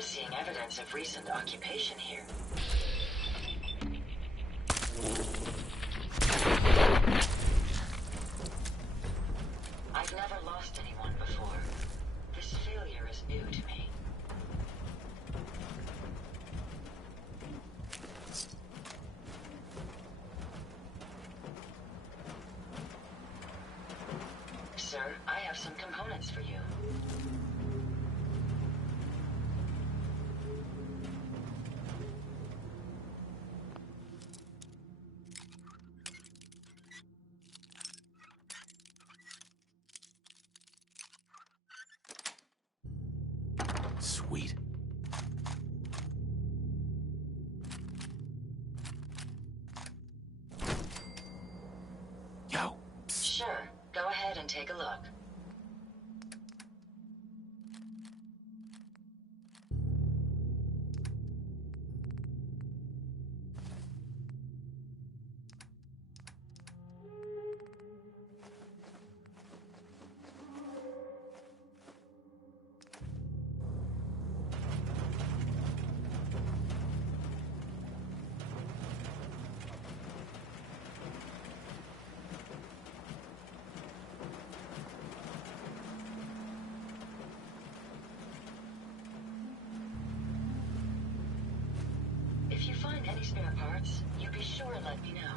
I'm seeing evidence of recent occupation here. I've never lost anyone before. This failure is new to me. Sir, I have some components for you. Sweet. Yo. Sure, go ahead and take a look. If you find any spare parts, you be sure to let me know.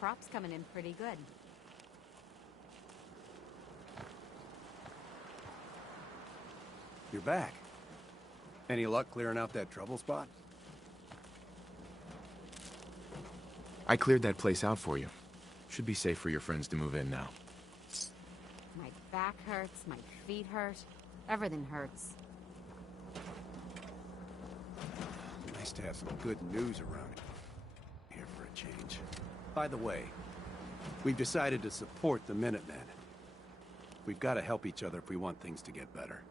Crop's coming in pretty good. You're back. Any luck clearing out that trouble spot? I cleared that place out for you. Should be safe for your friends to move in now. My back hurts, my feet hurt, everything hurts. I Nice to have some good news around here for a change. By the way, we've decided to support the Minutemen. We've got to help each other if we want things to get better.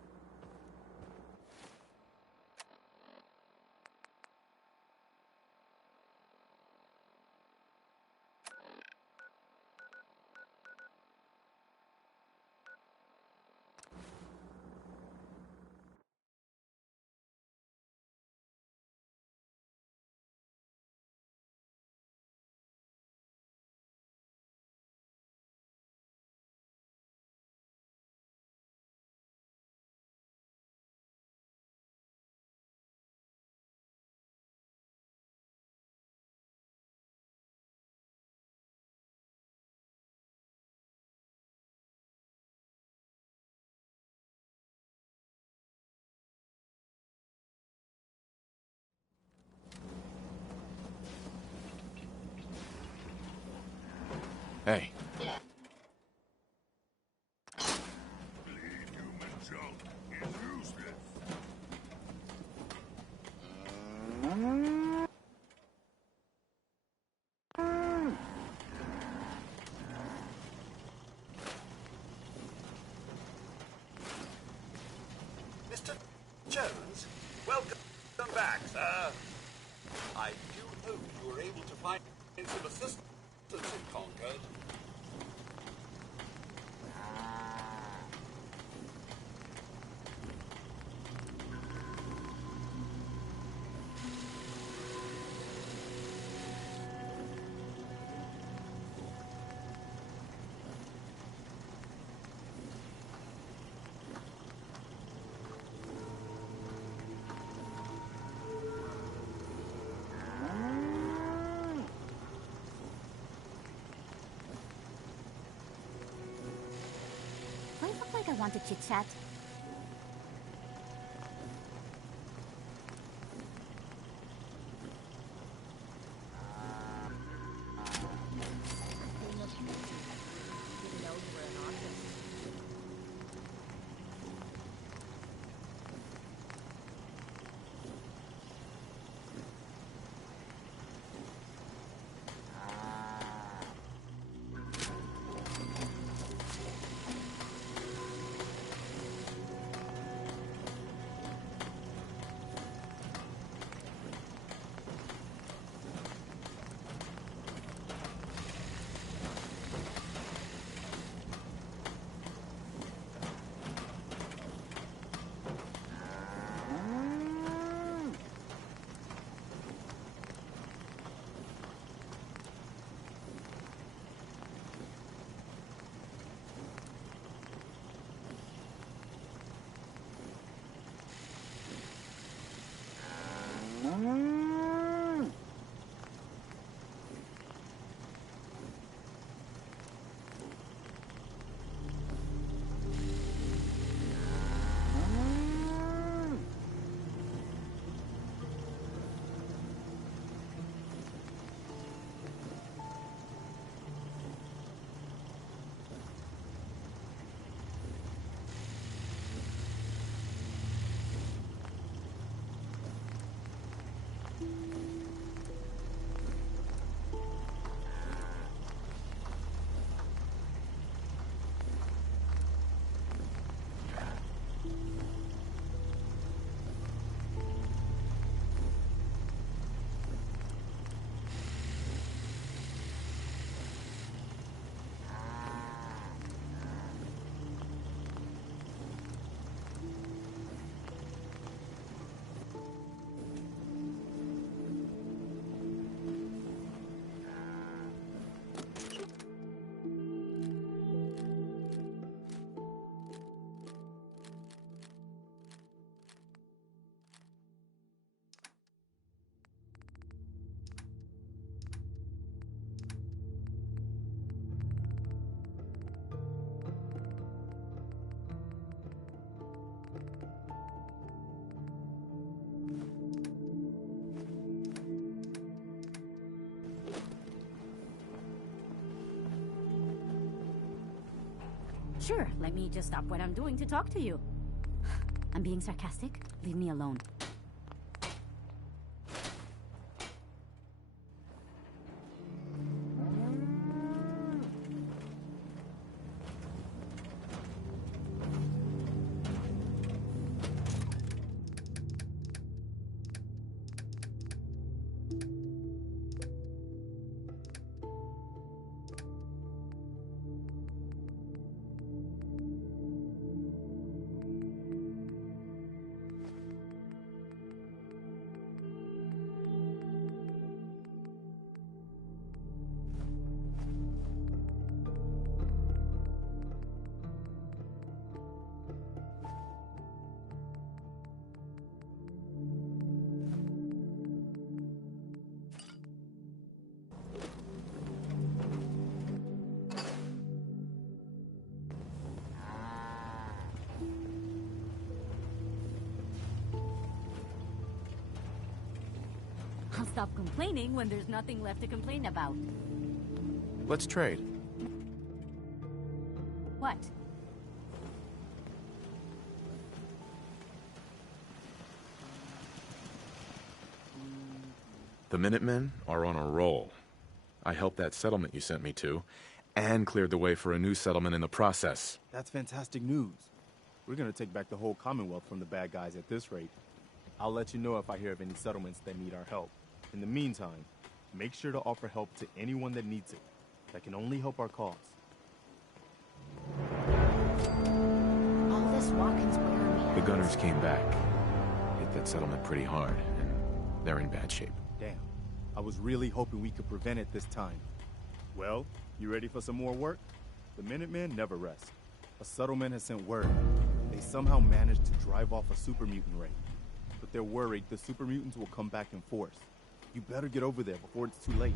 Hey. Mr. Jones, welcome back, sir. I do hope you were able to find some assistance in Concord. Do I look like I want to chit-chat? Sure, let me just stop what I'm doing to talk to you. I'm being sarcastic. Leave me alone. stop complaining when there's nothing left to complain about. Let's trade. What? The Minutemen are on a roll. I helped that settlement you sent me to, and cleared the way for a new settlement in the process. That's fantastic news. We're gonna take back the whole Commonwealth from the bad guys at this rate. I'll let you know if I hear of any settlements that need our help. In the meantime, make sure to offer help to anyone that needs it. That can only help our cause. All this walking's wearing me out. The Gunners came back. Hit that settlement pretty hard, and they're in bad shape. Damn. I was really hoping we could prevent it this time. Well, you ready for some more work? The Minutemen never rest. A settlement has sent word. They somehow managed to drive off a super mutant ring. But they're worried the super mutants will come back in force. You better get over there before it's too late.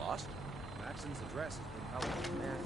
Lost? Maxon's address has been published, man.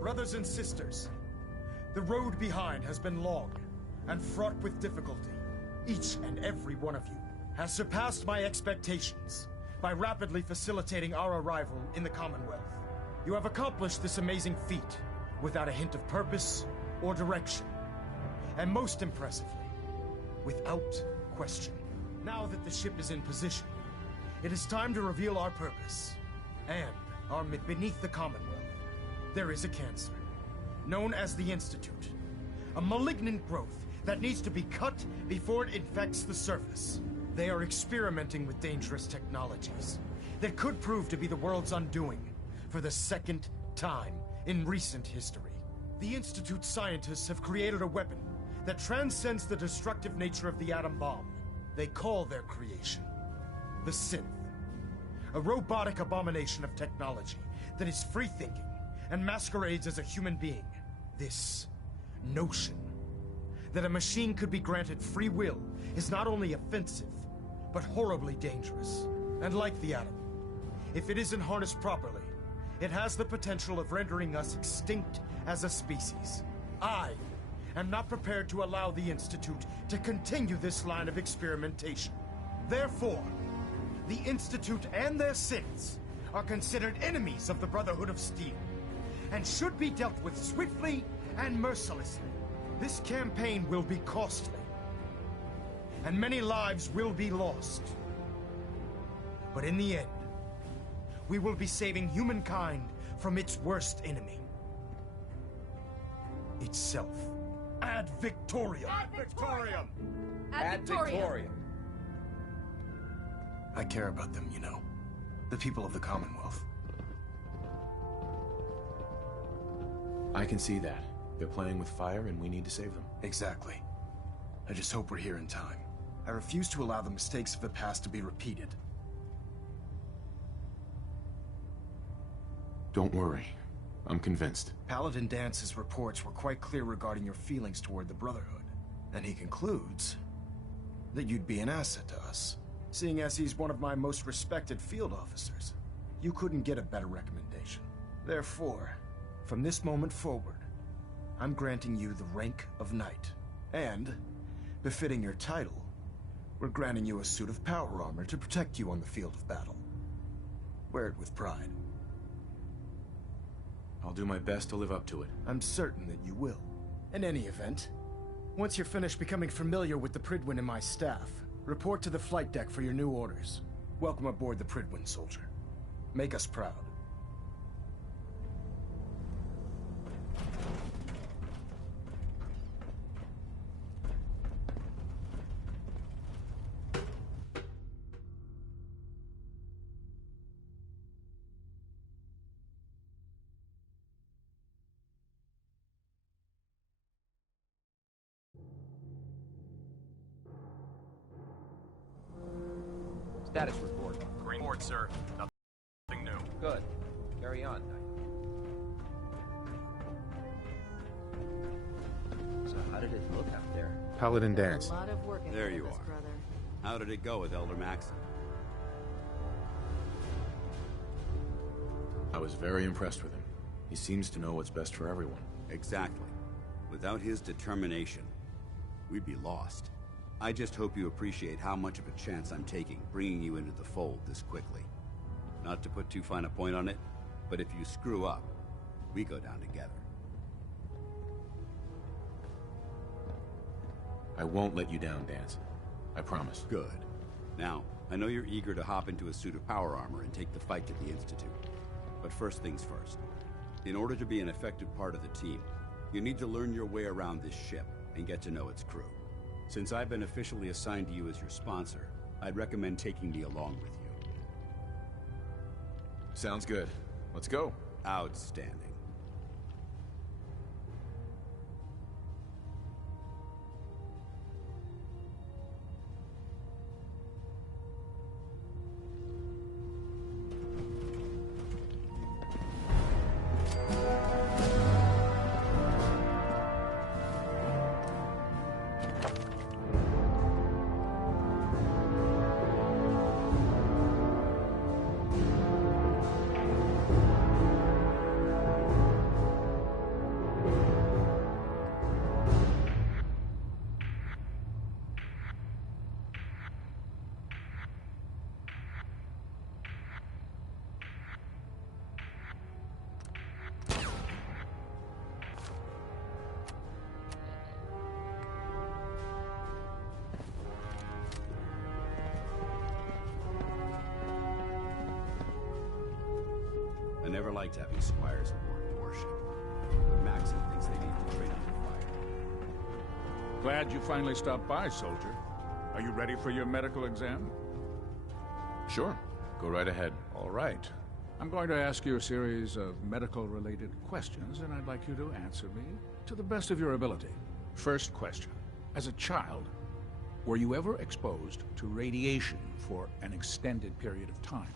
Brothers and sisters, the road behind has been long and fraught with difficulty. Each and every one of you has surpassed my expectations by rapidly facilitating our arrival in the Commonwealth. You have accomplished this amazing feat without a hint of purpose or direction, and most impressively, without question. Now that the ship is in position, it is time to reveal our purpose and our beneath the Commonwealth. There is a cancer, known as the Institute. A malignant growth that needs to be cut before it infects the surface. They are experimenting with dangerous technologies that could prove to be the world's undoing for the second time in recent history. The Institute scientists have created a weapon that transcends the destructive nature of the atom bomb. They call their creation the Synth, a robotic abomination of technology that is free-thinking and masquerades as a human being. This notion that a machine could be granted free will is not only offensive, but horribly dangerous. And like the atom, if it isn't harnessed properly, it has the potential of rendering us extinct as a species. I am not prepared to allow the Institute to continue this line of experimentation. Therefore, the Institute and their synths are considered enemies of the Brotherhood of Steel. and should be dealt with swiftly and mercilessly. This campaign will be costly, and many lives will be lost. But in the end, we will be saving humankind from its worst enemy. Itself. Ad Victoriam! Ad Victoriam! Ad Victoriam. I care about them, you know. The people of the Commonwealth. I can see that. They're playing with fire and we need to save them. Exactly. I just hope we're here in time. I refuse to allow the mistakes of the past to be repeated. Don't worry. I'm convinced. Paladin Dance's reports were quite clear regarding your feelings toward the Brotherhood. And he concludes that you'd be an asset to us. Seeing as he's one of my most respected field officers, you couldn't get a better recommendation. Therefore, from this moment forward, I'm granting you the rank of Knight. And, befitting your title, we're granting you a suit of power armor to protect you on the field of battle. Wear it with pride. I'll do my best to live up to it. I'm certain that you will. In any event, once you're finished becoming familiar with the Prydwen and my staff, report to the flight deck for your new orders. Welcome aboard the Prydwen, soldier. Make us proud. Status report. Green board, sir. Nothing new. Good. Carry on, Knight. So how did it look out there? Paladin Dance. A lot of work There you this, are. brother. How did it go with Elder Maxon? I was very impressed with him. He seems to know what's best for everyone. Exactly. Without his determination, we'd be lost. I just hope you appreciate how much of a chance I'm taking, bringing you into the fold this quickly. Not to put too fine a point on it, but if you screw up, we go down together. I won't let you down, Dance. I promise. Good. Now, I know you're eager to hop into a suit of power armor and take the fight to the Institute. But first things first. In order to be an effective part of the team, you need to learn your way around this ship and get to know its crew. Since I've been officially assigned to you as your sponsor, I'd recommend taking me along with you. Sounds good. Let's go. Outstanding. I never liked having squires aboard a warship. But Maxon thinks they need to train under fire. Glad you finally stopped by, soldier. Are you ready for your medical exam? Sure. Go right ahead. All right. I'm going to ask you a series of medical-related questions, and I'd like you to answer me to the best of your ability. First question. As a child, were you ever exposed to radiation for an extended period of time?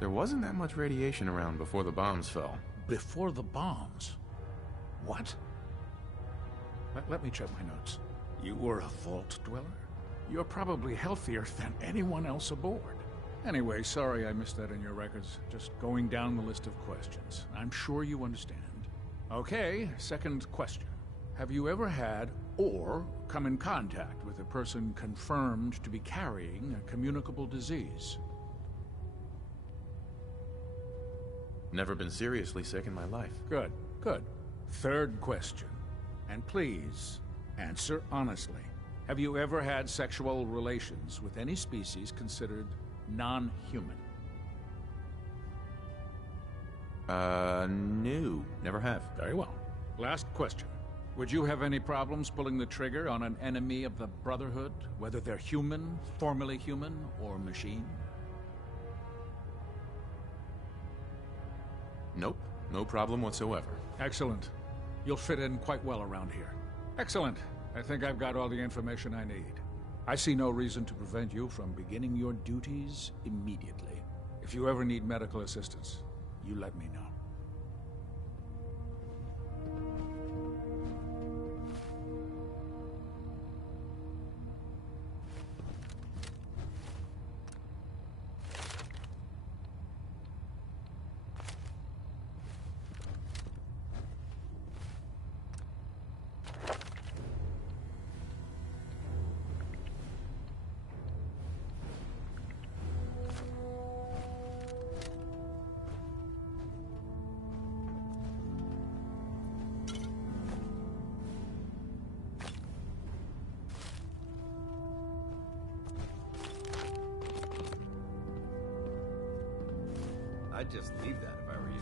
There wasn't that much radiation around before the bombs fell. Before the bombs? What? Let me check my notes. You were a vault dweller? You're probably healthier than anyone else aboard. Anyway, sorry I missed that in your records. Just going down the list of questions. I'm sure you understand. Okay, second question. Have you ever had or come in contact with a person confirmed to be carrying a communicable disease? Never been seriously sick in my life. Good, good. Third question. And please, answer honestly. Have you ever had sexual relations with any species considered non-human? No. Never have. Very well. Last question. Would you have any problems pulling the trigger on an enemy of the Brotherhood, whether they're human, formerly human, or machine? Nope. No problem whatsoever. Excellent. You'll fit in quite well around here. Excellent. I think I've got all the information I need. I see no reason to prevent you from beginning your duties immediately. If you ever need medical assistance, you let me know. I'd just leave that if I were you.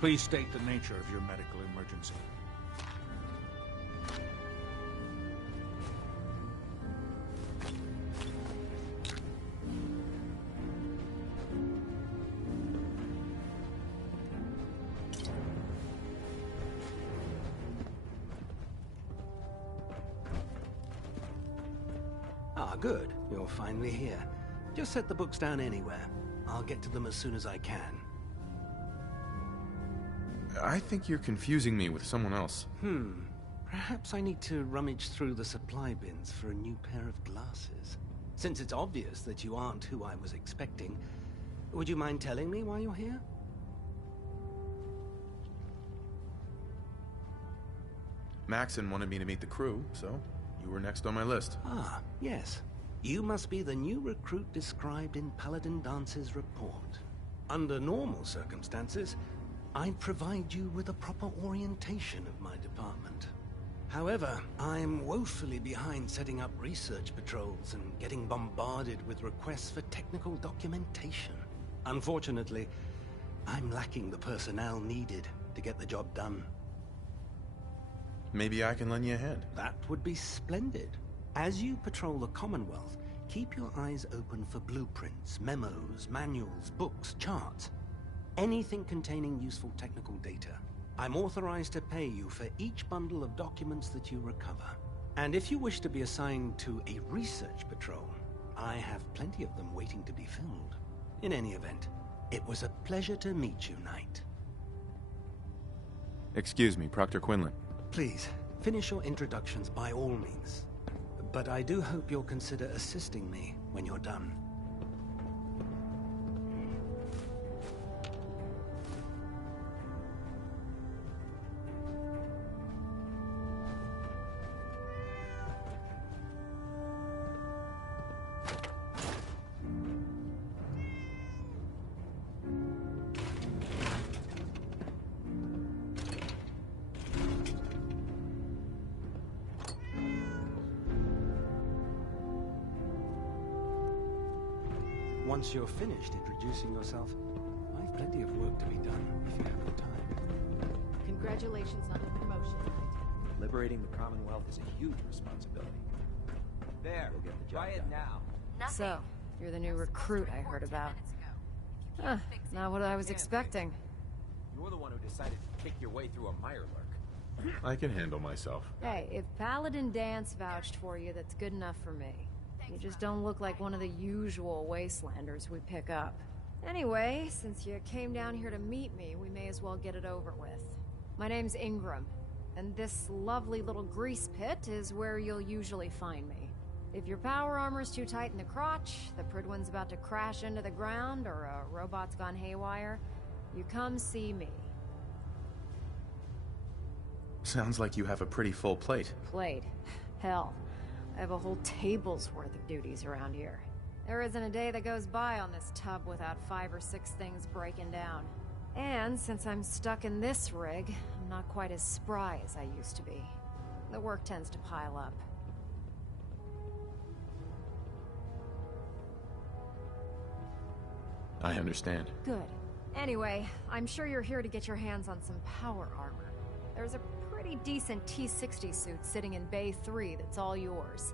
Please state the nature of your medical emergency. Ah, good. You're finally here. Just set the books down anywhere. I'll get to them as soon as I can. I think you're confusing me with someone else. Perhaps I need to rummage through the supply bins for a new pair of glasses. Since it's obvious that you aren't who I was expecting, would you mind telling me why you're here? Maxon wanted me to meet the crew, so you were next on my list. Ah, yes. You must be the new recruit described in Paladin Dance's report. Under normal circumstances, I'd provide you with a proper orientation of my department. However, I'm woefully behind setting up research patrols and getting bombarded with requests for technical documentation. Unfortunately, I'm lacking the personnel needed to get the job done. Maybe I can lend you a hand. That would be splendid. As you patrol the Commonwealth, keep your eyes open for blueprints, memos, manuals, books, charts. Anything containing useful technical data. I'm authorized to pay you for each bundle of documents that you recover. And if you wish to be assigned to a research patrol, I have plenty of them waiting to be filled. In any event, it was a pleasure to meet you, Knight. Excuse me, Proctor Quinlan. Please, finish your introductions by all means. But I do hope you'll consider assisting me when you're done. Once you're finished introducing yourself, I've plenty of work to be done if you have the time. Congratulations on the promotion, Knight. Liberating the Commonwealth is a huge responsibility. There, we'll get the job done. Now. So, you're the new recruit I heard about. Not what I was expecting. You're the one who decided to kick your way through a Mirelurk. I can handle myself. Hey, if Paladin Dance vouched for you, that's good enough for me. You just don't look like one of the usual wastelanders we pick up. Anyway, since you came down here to meet me, we may as well get it over with. My name's Ingram, and this lovely little grease pit is where you'll usually find me. If your power armor's too tight in the crotch, the Prydwen's about to crash into the ground, or a robot's gone haywire, you come see me. Sounds like you have a pretty full plate. Plate? Hell, I have a whole table's worth of duties around here. There isn't a day that goes by on this tub without 5 or 6 things breaking down. And since I'm stuck in this rig, I'm not quite as spry as I used to be. The work tends to pile up. I understand. Good. Anyway, I'm sure you're here to get your hands on some power armor. There's a pretty decent T-60 suit sitting in Bay 3 that's all yours.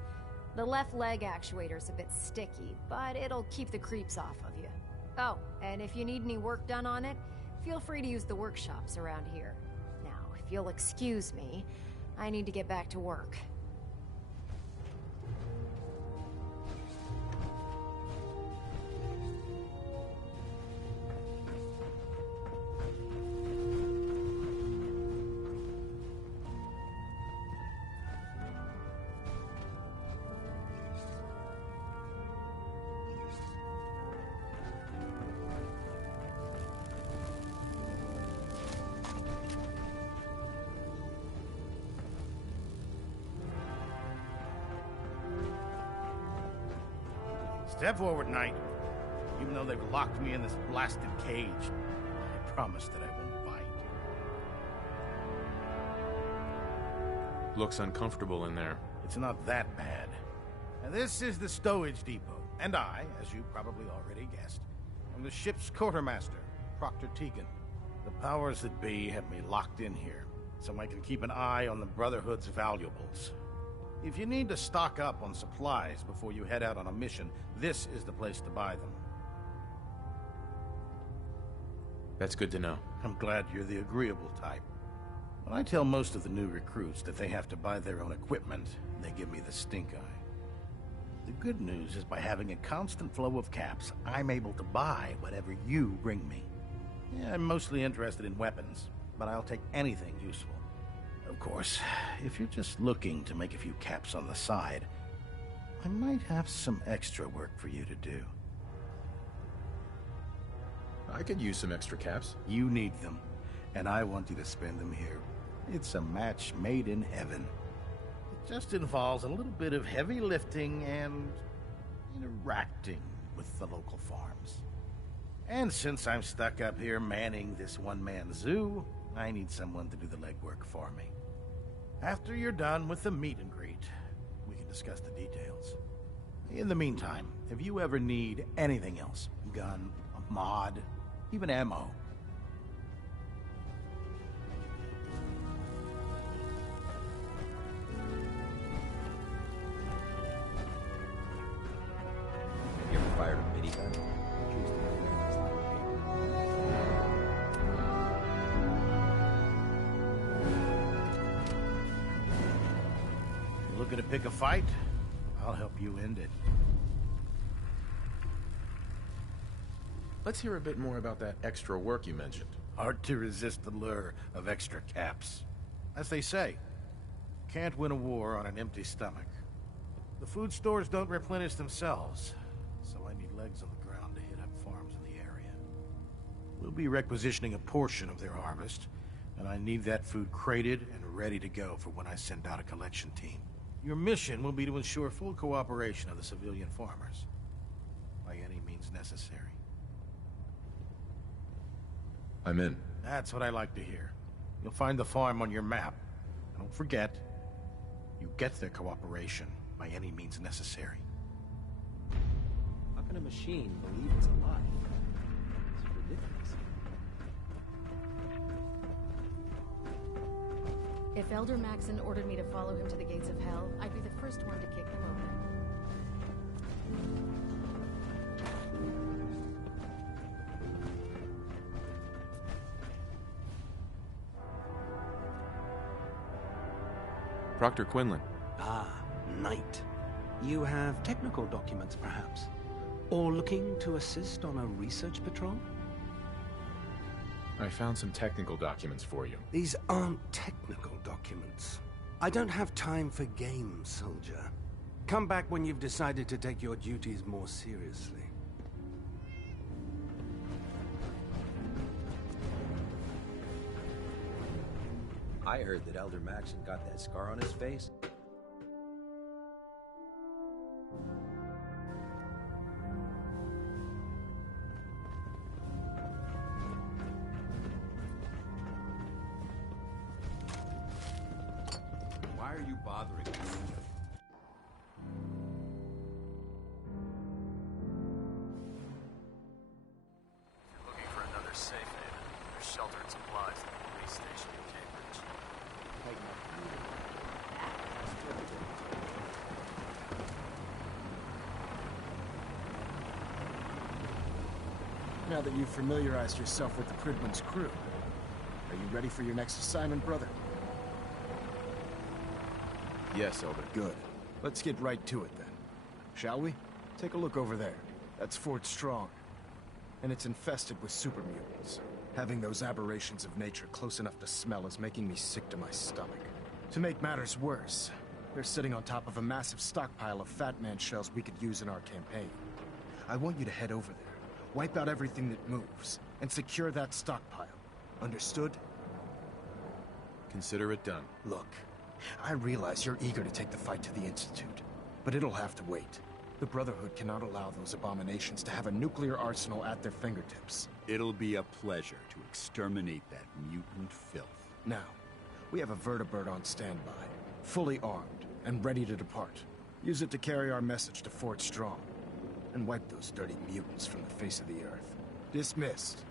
The left leg actuator's a bit sticky, but it'll keep the creeps off of you. Oh, and if you need any work done on it, feel free to use the workshops around here. Now, if you'll excuse me, I need to get back to work. Step forward, Knight. Even though they've locked me in this blasted cage, I promise that I won't bite. Looks uncomfortable in there. It's not that bad. Now, this is the stowage depot, and I, as you probably already guessed, am the ship's quartermaster, Proctor Tegan. The powers that be have me locked in here, so I can keep an eye on the Brotherhood's valuables. If you need to stock up on supplies before you head out on a mission, this is the place to buy them. That's good to know. I'm glad you're the agreeable type. When I tell most of the new recruits that they have to buy their own equipment, they give me the stink eye. The good news is by having a constant flow of caps, I'm able to buy whatever you bring me. Yeah, I'm mostly interested in weapons, but I'll take anything useful. Of course, if you're just looking to make a few caps on the side, I might have some extra work for you to do. I could use some extra caps. You need them, and I want you to spend them here. It's a match made in heaven. It just involves a little bit of heavy lifting and interacting with the local farms. And since I'm stuck up here manning this one-man zoo, I need someone to do the legwork for me. After you're done with the meet and greet, we can discuss the details. In the meantime, if you ever need anything else, gun, a mod, even ammo, Have you ever fired a minigun? Choose to do that. looking to pick a fight? I'll help you end it. Let's hear a bit more about that extra work you mentioned. Hard to resist the lure of extra caps. As they say, can't win a war on an empty stomach. The food stores don't replenish themselves, so I need legs on the ground to hit up farms in the area. We'll be requisitioning a portion of their harvest, and I need that food crated and ready to go for when I send out a collection team. Your mission will be to ensure full cooperation of the civilian farmers, by any means necessary. I'm in. That's what I like to hear. You'll find the farm on your map. And don't forget, you get their cooperation by any means necessary. How can a machine believe it's alive? It's ridiculous. If Elder Maxon ordered me to follow him to the gates of hell, I'd be the first one to kick them open. Proctor Quinlan. Ah, Knight. You have technical documents, perhaps? Or looking to assist on a research patrol? I found some technical documents for you. These aren't technical documents. I don't have time for games, soldier. Come back when you've decided to take your duties more seriously. I heard that Elder Maxon got that scar on his face. Why are you bothering me? If you're looking for another safe haven, there's shelter and supplies at the police station in Cambridge. Now that you've familiarized yourself with the Pridman's crew, are you ready for your next assignment, brother? Yes, Elder. Good. Let's get right to it then. Shall we? Take a look over there. That's Fort Strong. And it's infested with super mutants. Having those aberrations of nature close enough to smell is making me sick to my stomach. To make matters worse, they're sitting on top of a massive stockpile of Fat Man shells we could use in our campaign. I want you to head over there, wipe out everything that moves, and secure that stockpile. Understood? Consider it done. Look, I realize you're eager to take the fight to the Institute, but it'll have to wait. The Brotherhood cannot allow those abominations to have a nuclear arsenal at their fingertips. It'll be a pleasure to exterminate that mutant filth. Now, we have a vertibird on standby, fully armed and ready to depart. Use it to carry our message to Fort Strong, and wipe those dirty mutants from the face of the earth. Dismissed.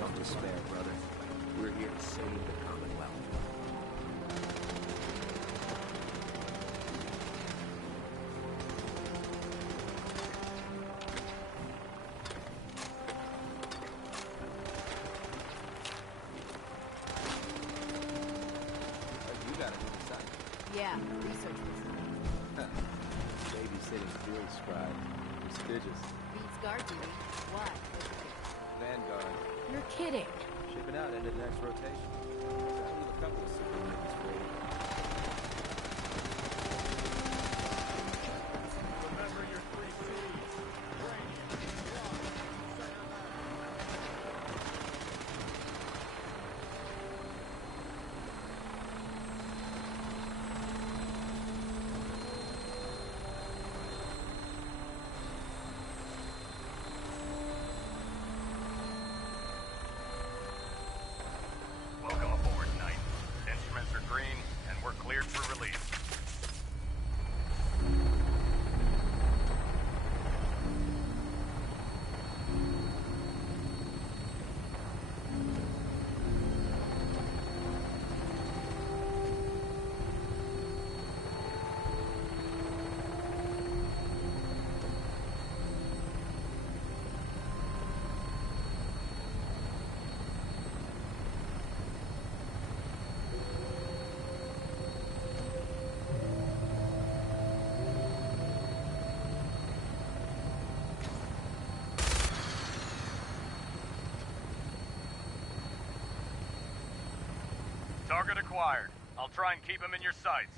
Don't despair, brother. We're here to save the Commonwealth. You got a new assignment. Yeah, research was Babysitting field scribe. Prestigious. beats guard duty. What? Vanguard. You're kidding. Shipping out into the next rotation. Got a couple of super mutants for you. Remember your 3 C's. Welcome aboard, Knight. Instruments are green, and we're cleared for release. Target acquired. I'll try and keep him in your sights.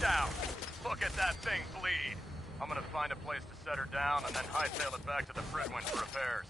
down. Look at that thing bleed. I'm gonna find a place to set her down and then hightail it back to the Fridwin for repairs.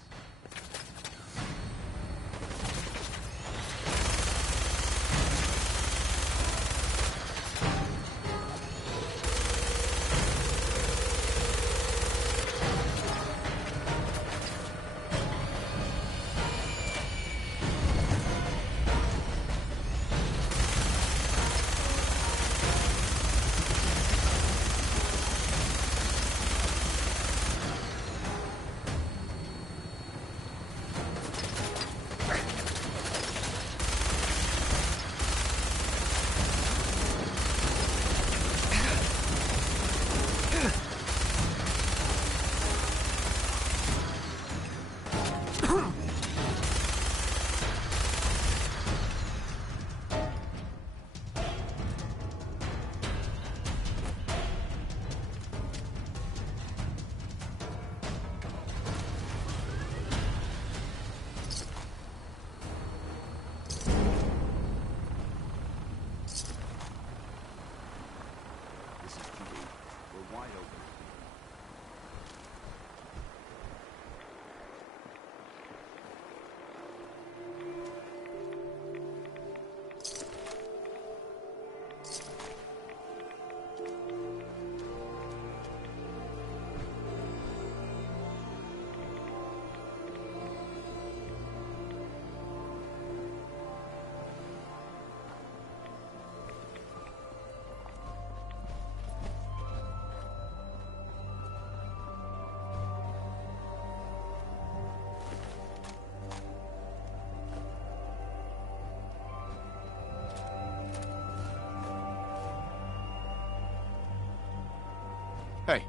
Hey.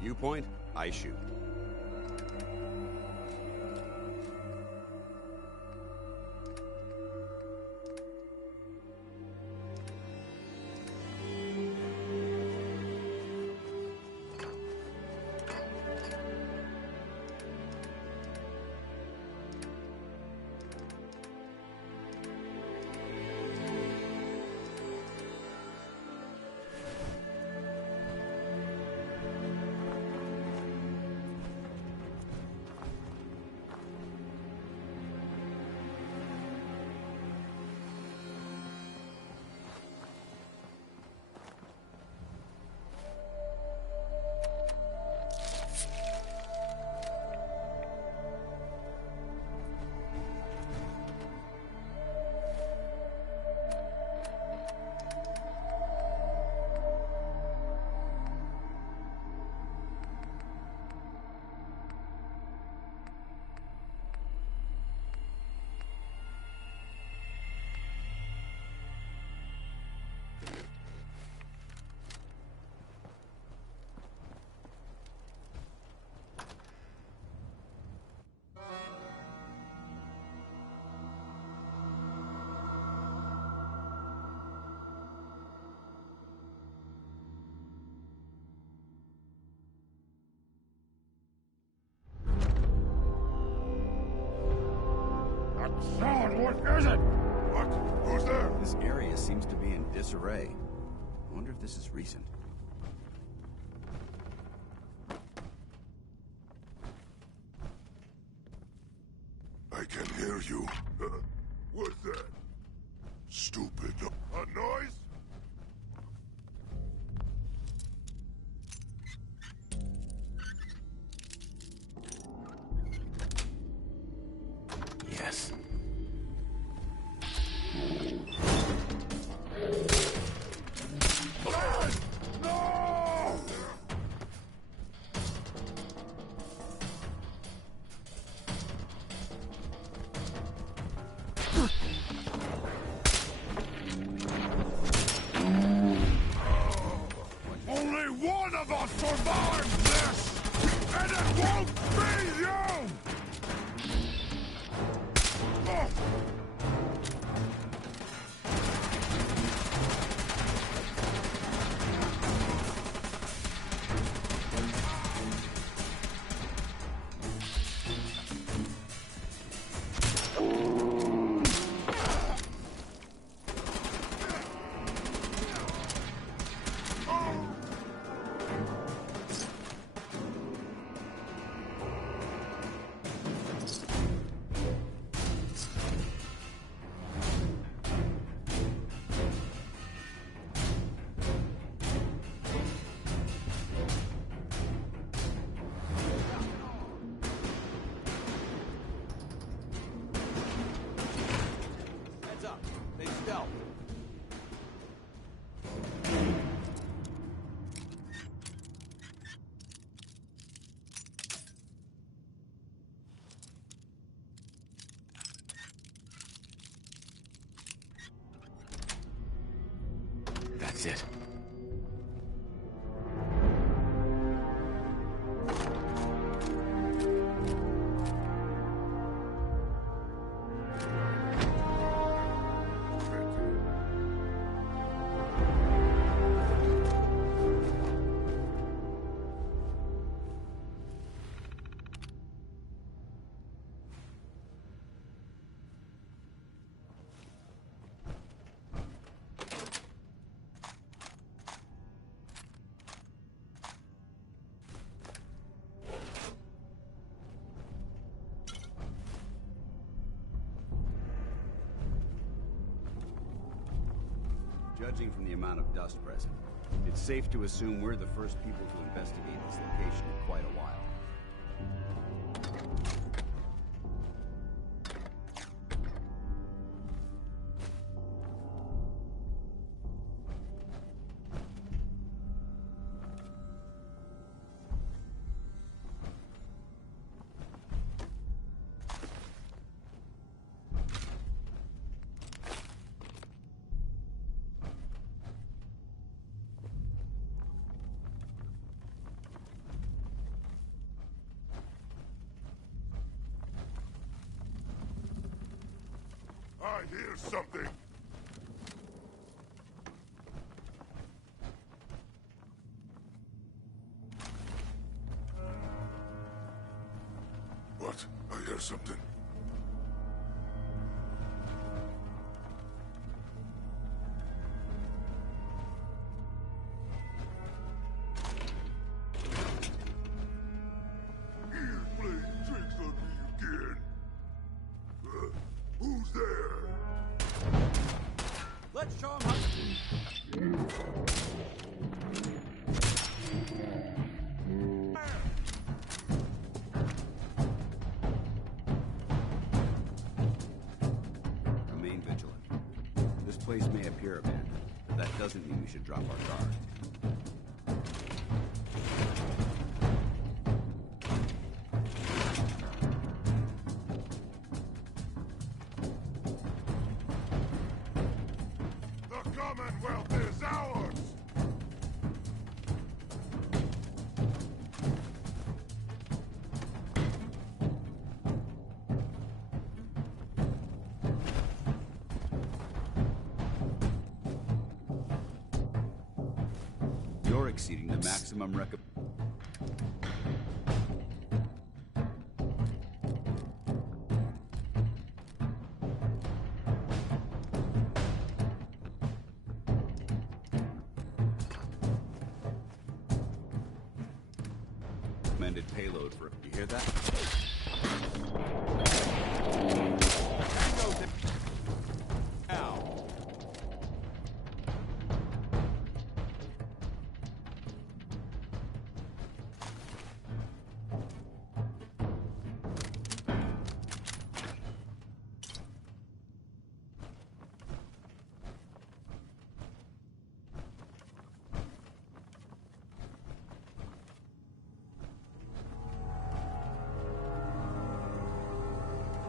You point, I shoot. Sound, what is it? What? Who's there? This area seems to be in disarray. I wonder if this is recent. I can hear you. What's that? Stupid. A noise? Yes. No! is it. Judging from the amount of dust present, it's safe to assume we're the first people to investigate this location in quite a while. I hear something. What? I hear something. You're playing tricks on me again. Who's there? Let's show 'em how. Remain vigilant. This place may appear abandoned, but that doesn't mean we should drop our guard. The Commonwealth is ours! You're exceeding the maximum recommended. Payload for. You hear that? Now.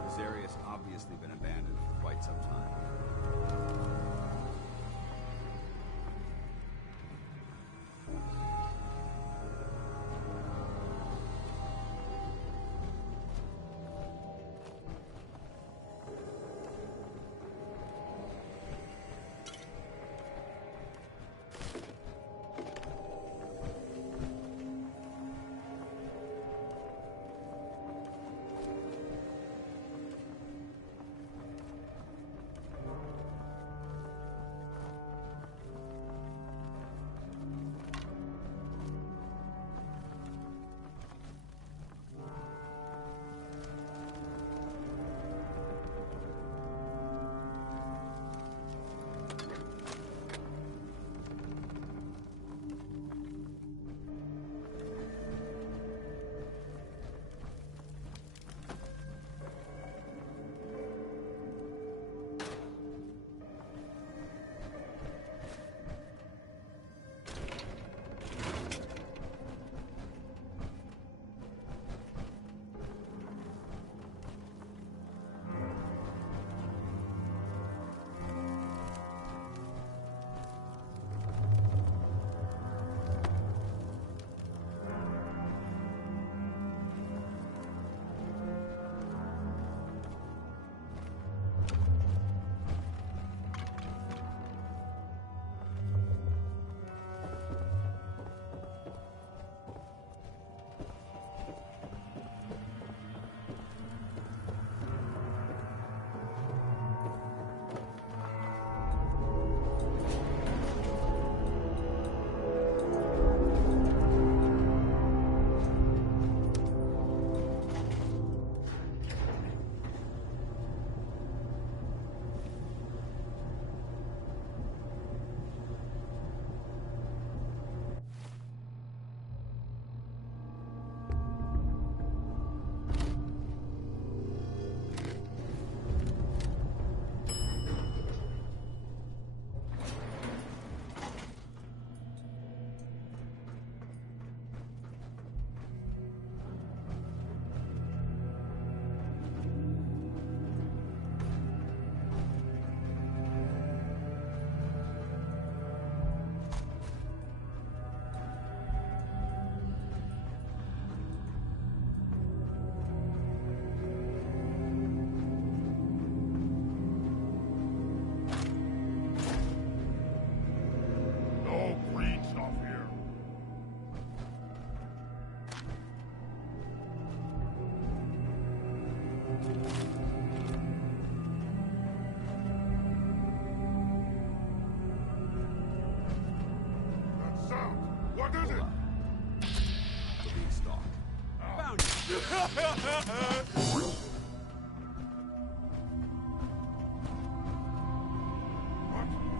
This area's obviously been abandoned for quite some time.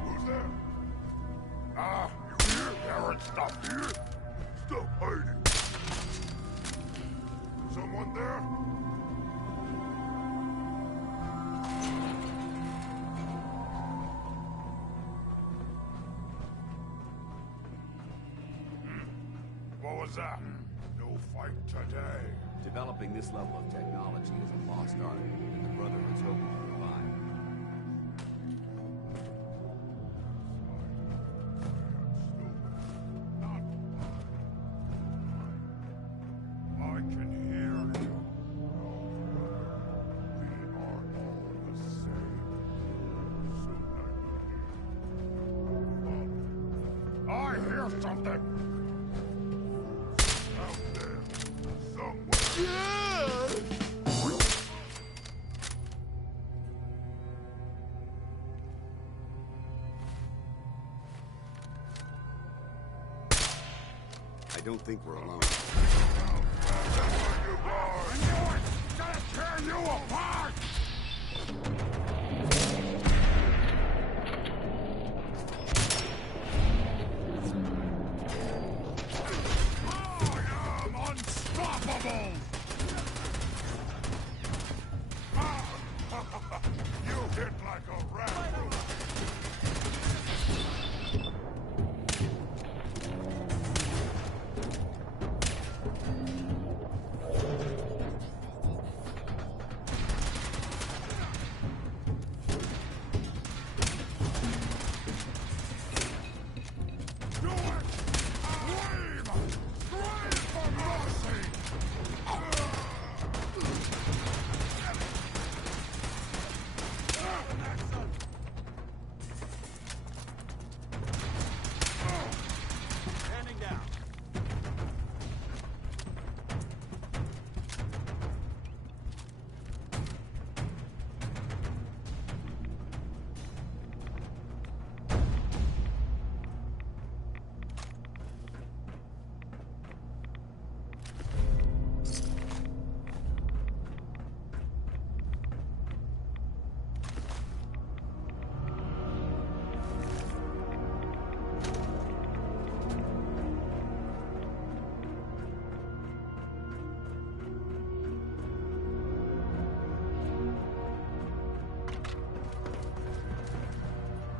Who's there? Ah, you here? There ain't stuff here. Stop hiding. Someone there? What was that? No fight today. Developing this level of technology is a lost art that the Brotherhood's hoping to revive. I can hear you. We are all the same. I hear something. Out there, somewhere. I don't think we're alone. Gonna tear you apart! I am unstoppable! You hit like a rat.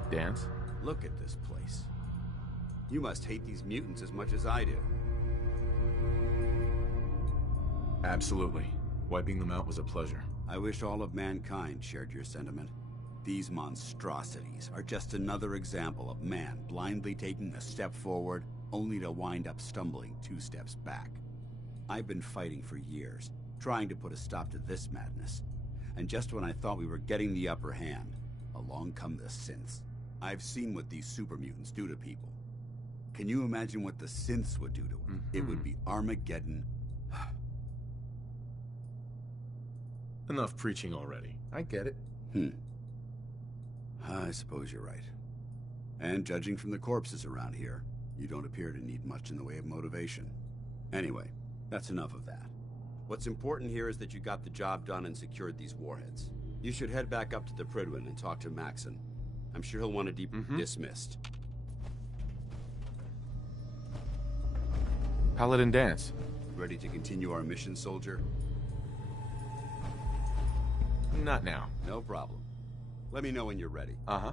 Dance? Look at this place. You must hate these mutants as much as I do. Absolutely. Wiping them out was a pleasure. I wish all of mankind shared your sentiment. These monstrosities are just another example of man blindly taking a step forward, only to wind up stumbling 2 steps back. I've been fighting for years, trying to put a stop to this madness. And just when I thought we were getting the upper hand, along come the synths. I've seen what these super mutants do to people. Can you imagine what the synths would do to them? It would be Armageddon. Enough preaching already. I get it. I suppose you're right. And judging from the corpses around here, you don't appear to need much in the way of motivation. Anyway, that's enough of that. What's important here is that you got the job done and secured these warheads. You should head back up to the Prydwen and talk to Maxon. I'm sure he'll want to dismissed. Paladin Danse. Ready to continue our mission, soldier? Not now. No problem. Let me know when you're ready. Uh-huh.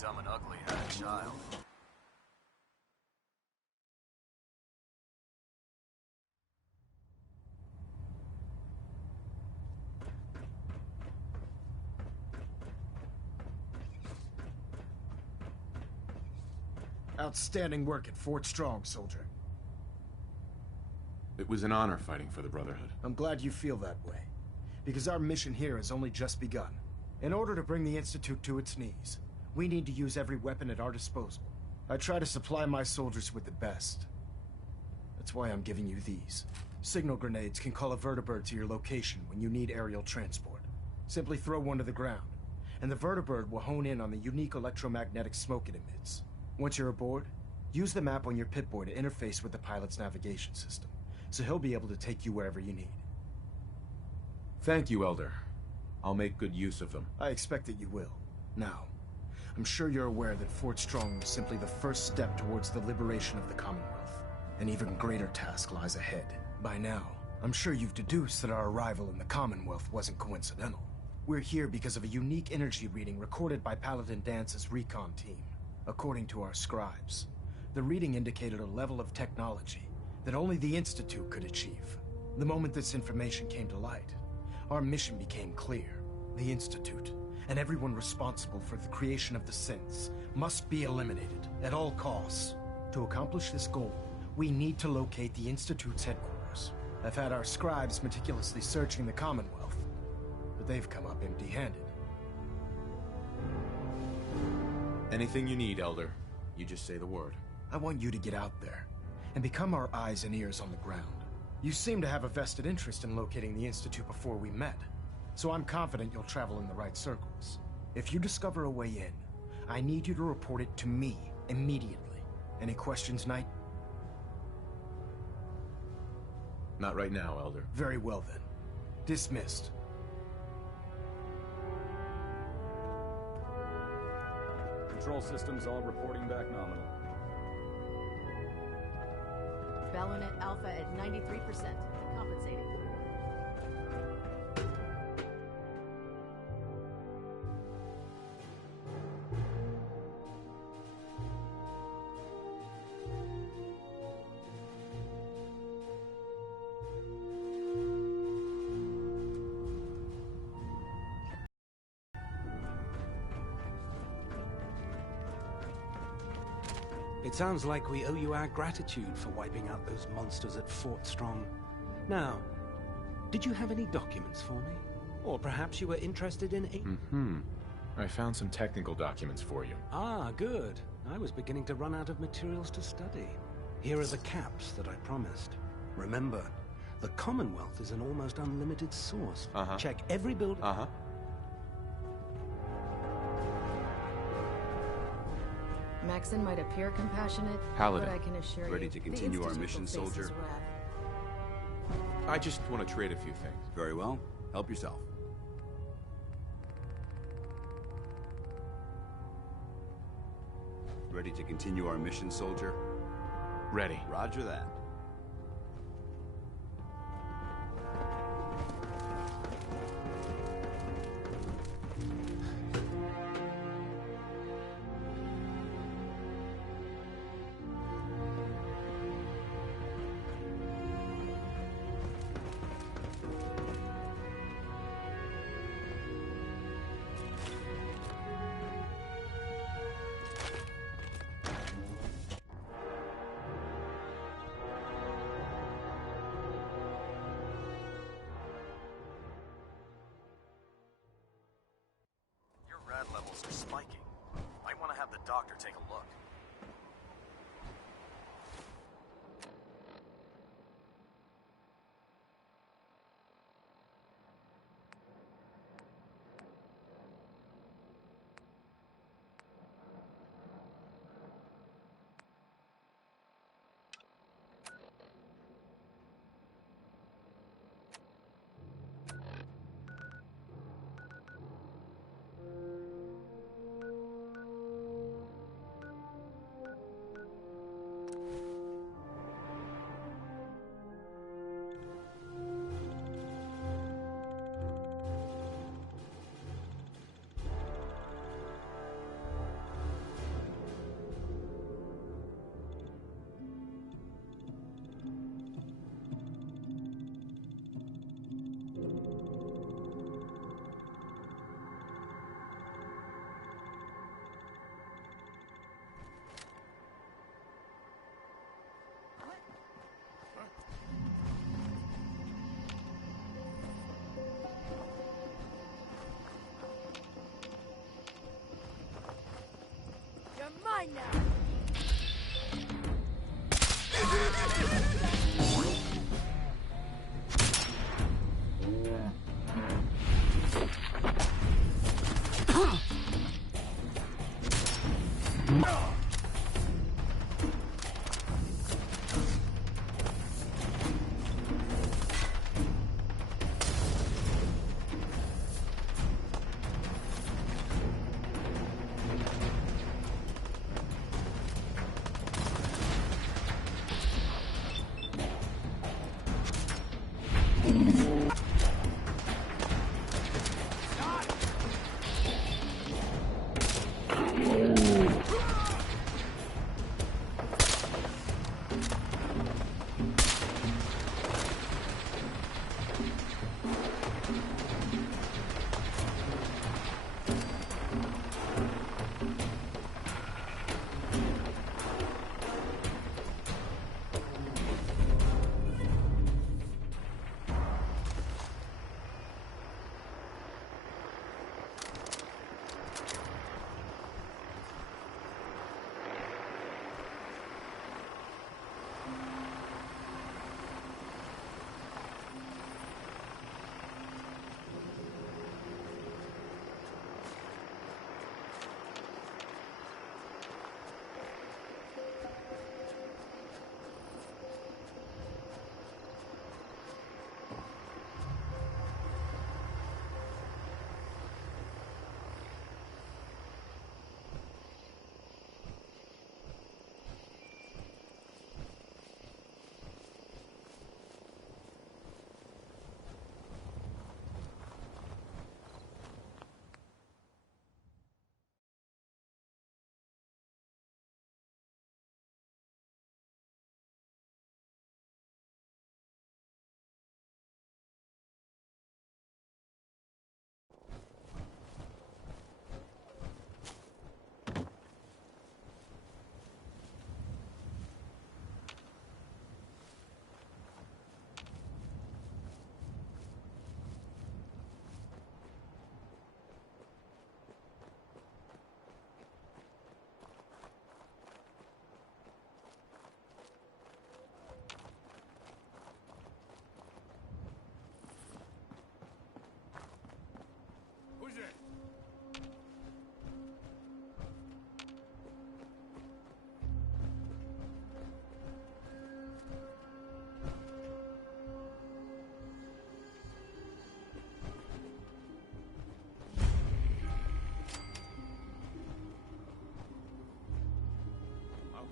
Dumb and Ugly had a child. Outstanding work at Fort Strong, soldier. It was an honor fighting for the Brotherhood. I'm glad you feel that way, because our mission here has only just begun. In order to bring the Institute to its knees, we need to use every weapon at our disposal. I try to supply my soldiers with the best. That's why I'm giving you these. Signal grenades can call a vertibird to your location when you need aerial transport. Simply throw one to the ground, and the vertibird will hone in on the unique electromagnetic smoke it emits. Once you're aboard, use the map on your Pip-Boy to interface with the pilot's navigation system, so he'll be able to take you wherever you need. Thank you, Elder. I'll make good use of them. I expect that you will. Now, I'm sure you're aware that Fort Strong was simply the first step towards the liberation of the Commonwealth. An even greater task lies ahead. By now, I'm sure you've deduced that our arrival in the Commonwealth wasn't coincidental. We're here because of a unique energy reading recorded by Paladin Dance's recon team. According to our scribes, the reading indicated a level of technology that only the Institute could achieve. The moment this information came to light, our mission became clear. The Institute, and everyone responsible for the creation of the synths, must be eliminated at all costs. To accomplish this goal, we need to locate the Institute's headquarters. I've had our scribes meticulously searching the Commonwealth, but they've come up empty-handed. Anything you need, Elder. You just say the word. I want you to get out there and become our eyes and ears on the ground. You seem to have a vested interest in locating the Institute before we met, so I'm confident you'll travel in the right circles. If you discover a way in, I need you to report it to me immediately. Any questions, Knight? Not right now, Elder. Very well then. Dismissed. Control systems all reporting back nominal. Balonet Alpha at 93%. Compensating. It sounds like we owe you our gratitude for wiping out those monsters at Fort Strong. Now, did you have any documents for me? Or perhaps you were interested in a... I found some technical documents for you. Ah, good. I was beginning to run out of materials to study. Here are the caps that I promised. Remember, the Commonwealth is an almost unlimited source. Check every building... Maxon might appear compassionate, Paladin. but I can assure you... Ready to continue our mission, soldier? I just want to trade a few things. Very well. Help yourself. Ready to continue our mission, soldier? Ready. Roger that. Rad levels are spiking. Might want to have the doctor take a look. mine now!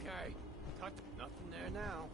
Okay. Cut. Nothing there now.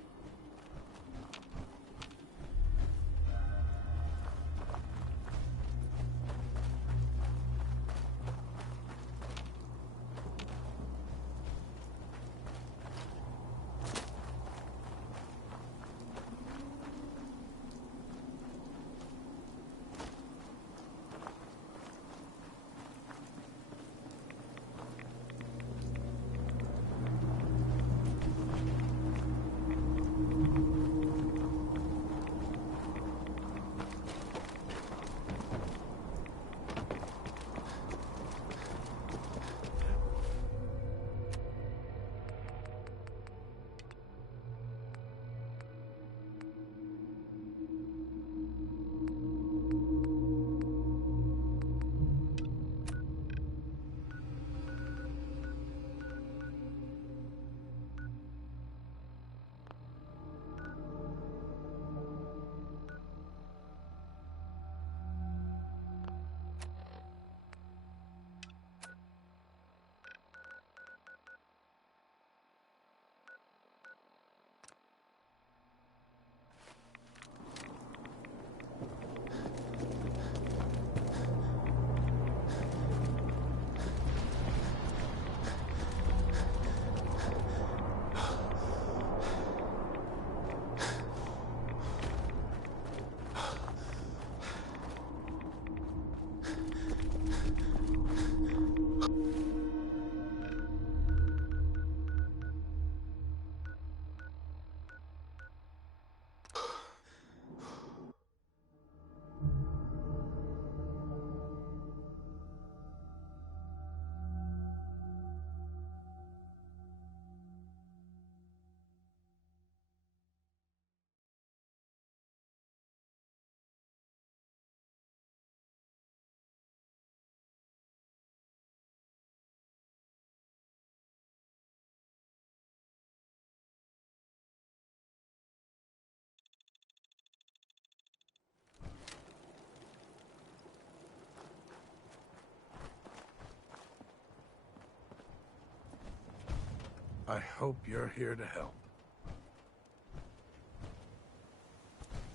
I hope you're here to help.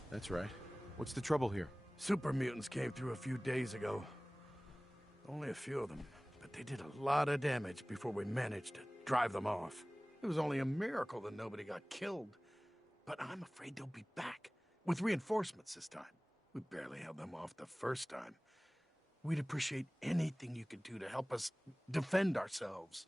That's right. What's the trouble here? Super mutants came through a few days ago. Only a few of them, but they did a lot of damage before we managed to drive them off. It was only a miracle that nobody got killed. But I'm afraid they'll be back, with reinforcements this time. We barely held them off the first time. We'd appreciate anything you could do to help us defend ourselves.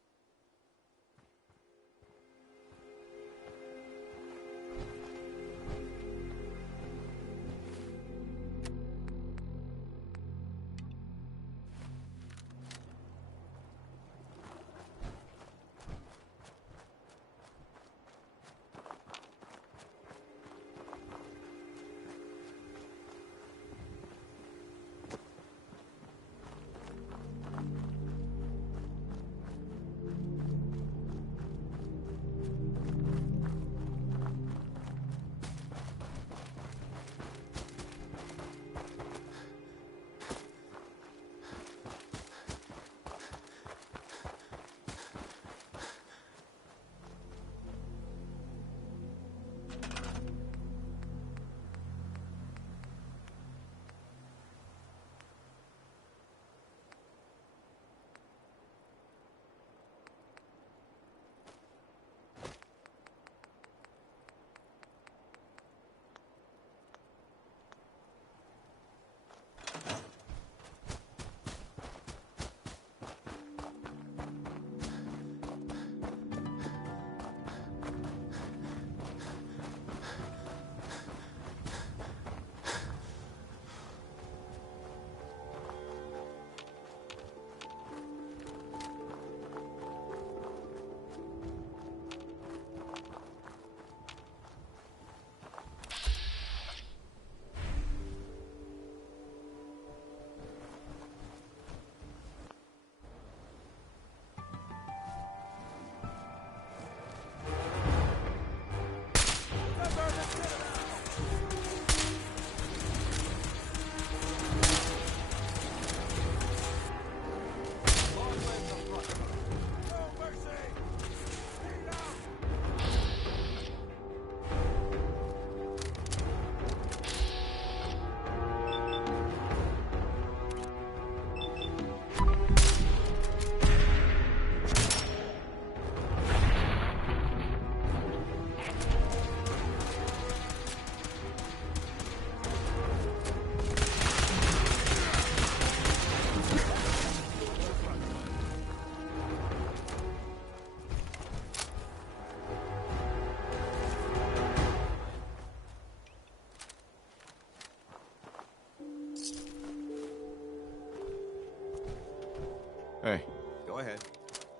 Hey. Go ahead.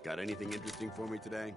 Got anything interesting for me today?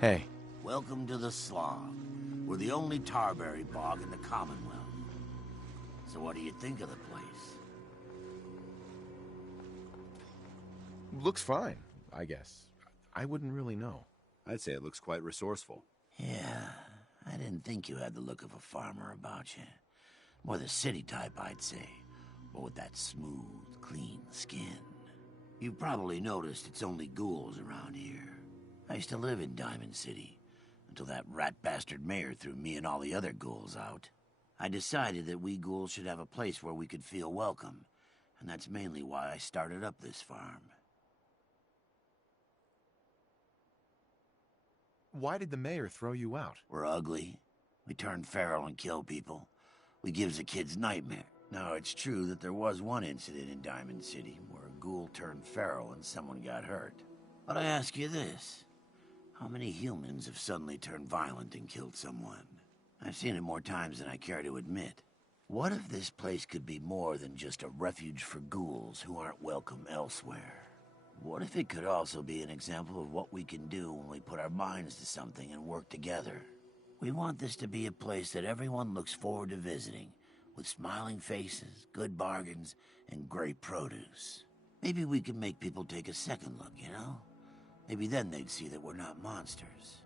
Hey. Welcome to the Slog. We're the only Tarberry bog in the Commonwealth. So what do you think of the place? Looks fine, I guess. I wouldn't really know. I'd say it looks quite resourceful. Yeah, I didn't think you had the look of a farmer about you. More the city type, I'd say. But with that smooth, clean skin. You've probably noticed it's only ghouls around here. I used to live in Diamond City, until that rat bastard mayor threw me and all the other ghouls out. I decided that we ghouls should have a place where we could feel welcome, and that's mainly why I started up this farm. why did the mayor throw you out? We're ugly. We turn feral and kill people. We gives the kids nightmare. Now, it's true that there was one incident in Diamond City where a ghoul turned feral and someone got hurt. But I ask you this. How many humans have suddenly turned violent and killed someone? I've seen it more times than I care to admit. What if this place could be more than just a refuge for ghouls who aren't welcome elsewhere? What if it could also be an example of what we can do when we put our minds to something and work together? We want this to be a place that everyone looks forward to visiting, with smiling faces, good bargains, and great produce. Maybe we can make people take a second look, you know? Maybe then they'd see that we're not monsters.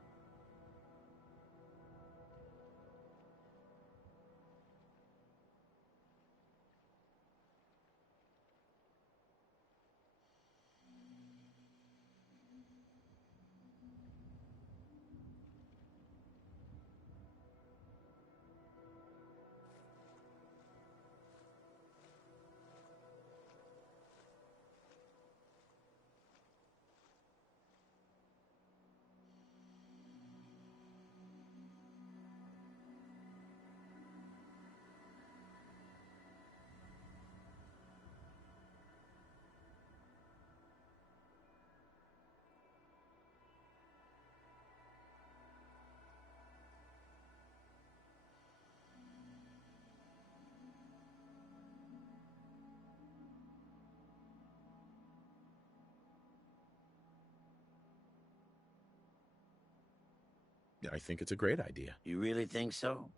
I think it's a great idea. You really think so?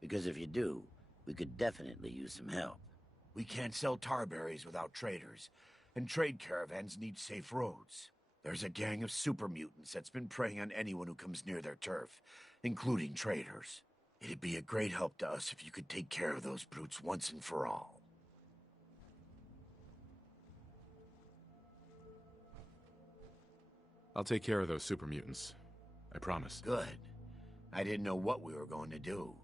Because if you do, we could definitely use some help. We can't sell tarberries without traders, and trade caravans need safe roads. There's a gang of super mutants that's been preying on anyone who comes near their turf, including traders. It'd be a great help to us if you could take care of those brutes once and for all. I'll take care of those super mutants. I promise. Good. I didn't know what we were going to do.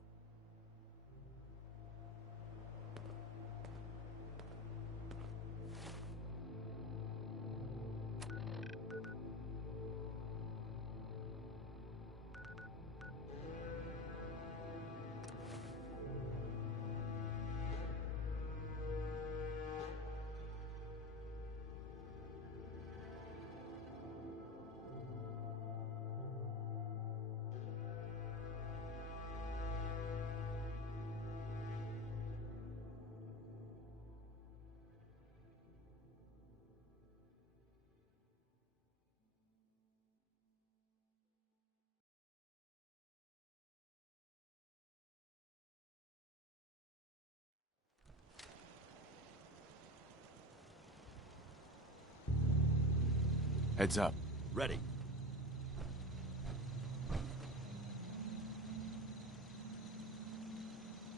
Heads up. Ready.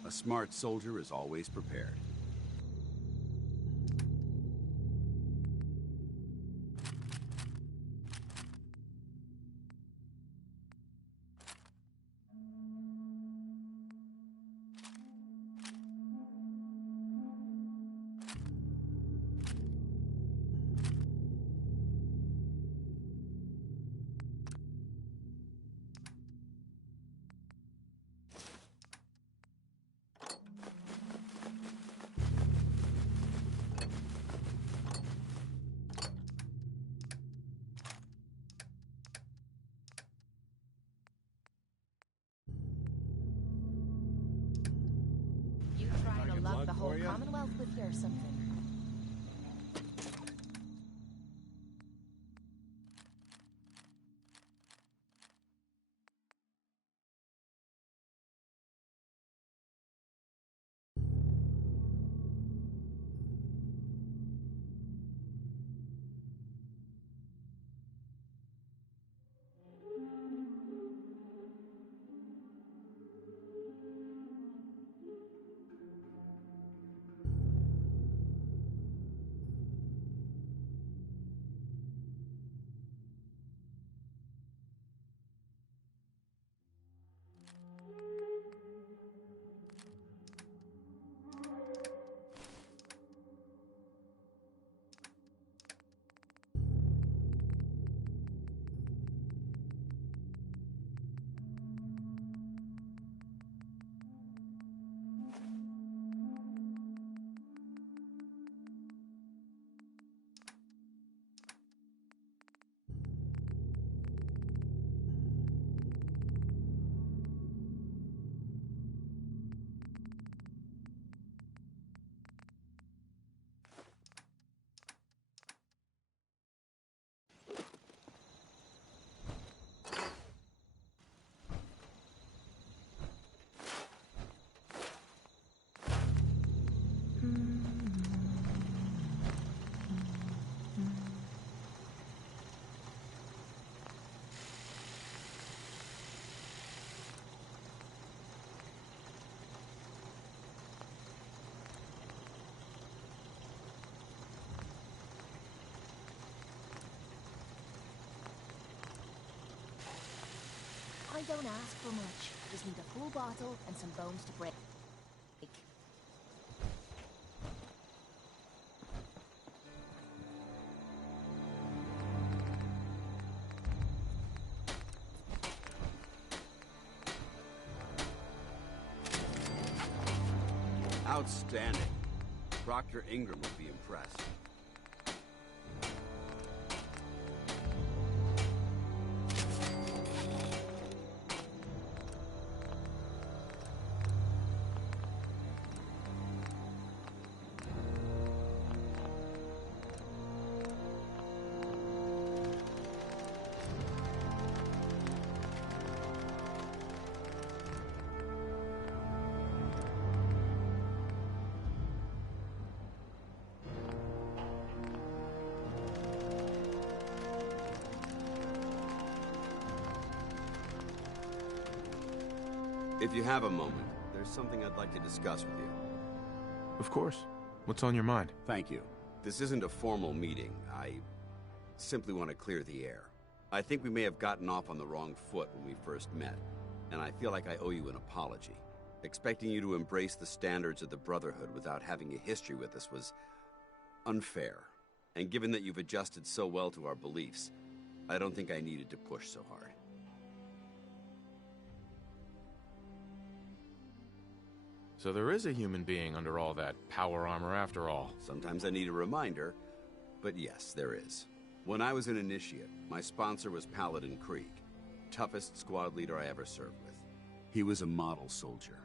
A smart soldier is always prepared. Love the whole Commonwealth with your something. I don't ask for much. Just need a full bottle and some bones to break. Outstanding. Proctor Ingram would be impressed. If you have a moment, there's something I'd like to discuss with you. Of course. What's on your mind? Thank you. This isn't a formal meeting. I simply want to clear the air. I think we may have gotten off on the wrong foot when we first met, and I feel like I owe you an apology. Expecting you to embrace the standards of the Brotherhood without having a history with us was unfair. And given that you've adjusted so well to our beliefs, I don't think I needed to push so hard. So there is a human being under all that power armor after all. Sometimes I need a reminder, but yes, there is. When I was an initiate, my sponsor was Paladin Krieg, toughest squad leader I ever served with. He was a model soldier,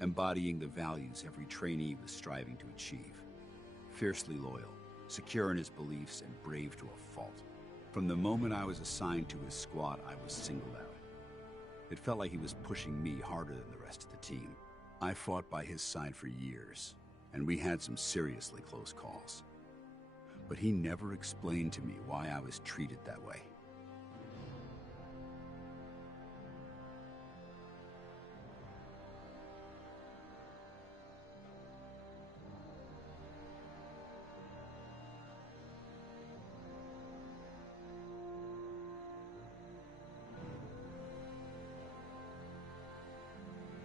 embodying the values every trainee was striving to achieve. Fiercely loyal, secure in his beliefs, and brave to a fault. From the moment I was assigned to his squad, I was singled out. It felt like he was pushing me harder than the rest of the team. I fought by his side for years, and we had some seriously close calls. But he never explained to me why I was treated that way.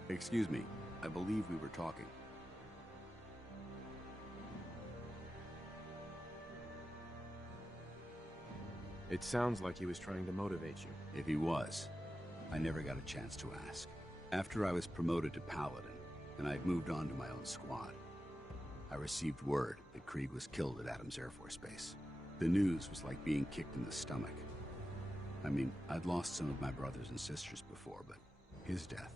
Excuse me, I believe we were talking. It sounds like he was trying to motivate you. If he was, I never got a chance to ask. After I was promoted to Paladin, and I'd moved on to my own squad, I received word that Krieg was killed at Adams Air Force Base. The news was like being kicked in the stomach. I mean, I'd lost some of my brothers and sisters before, but his death,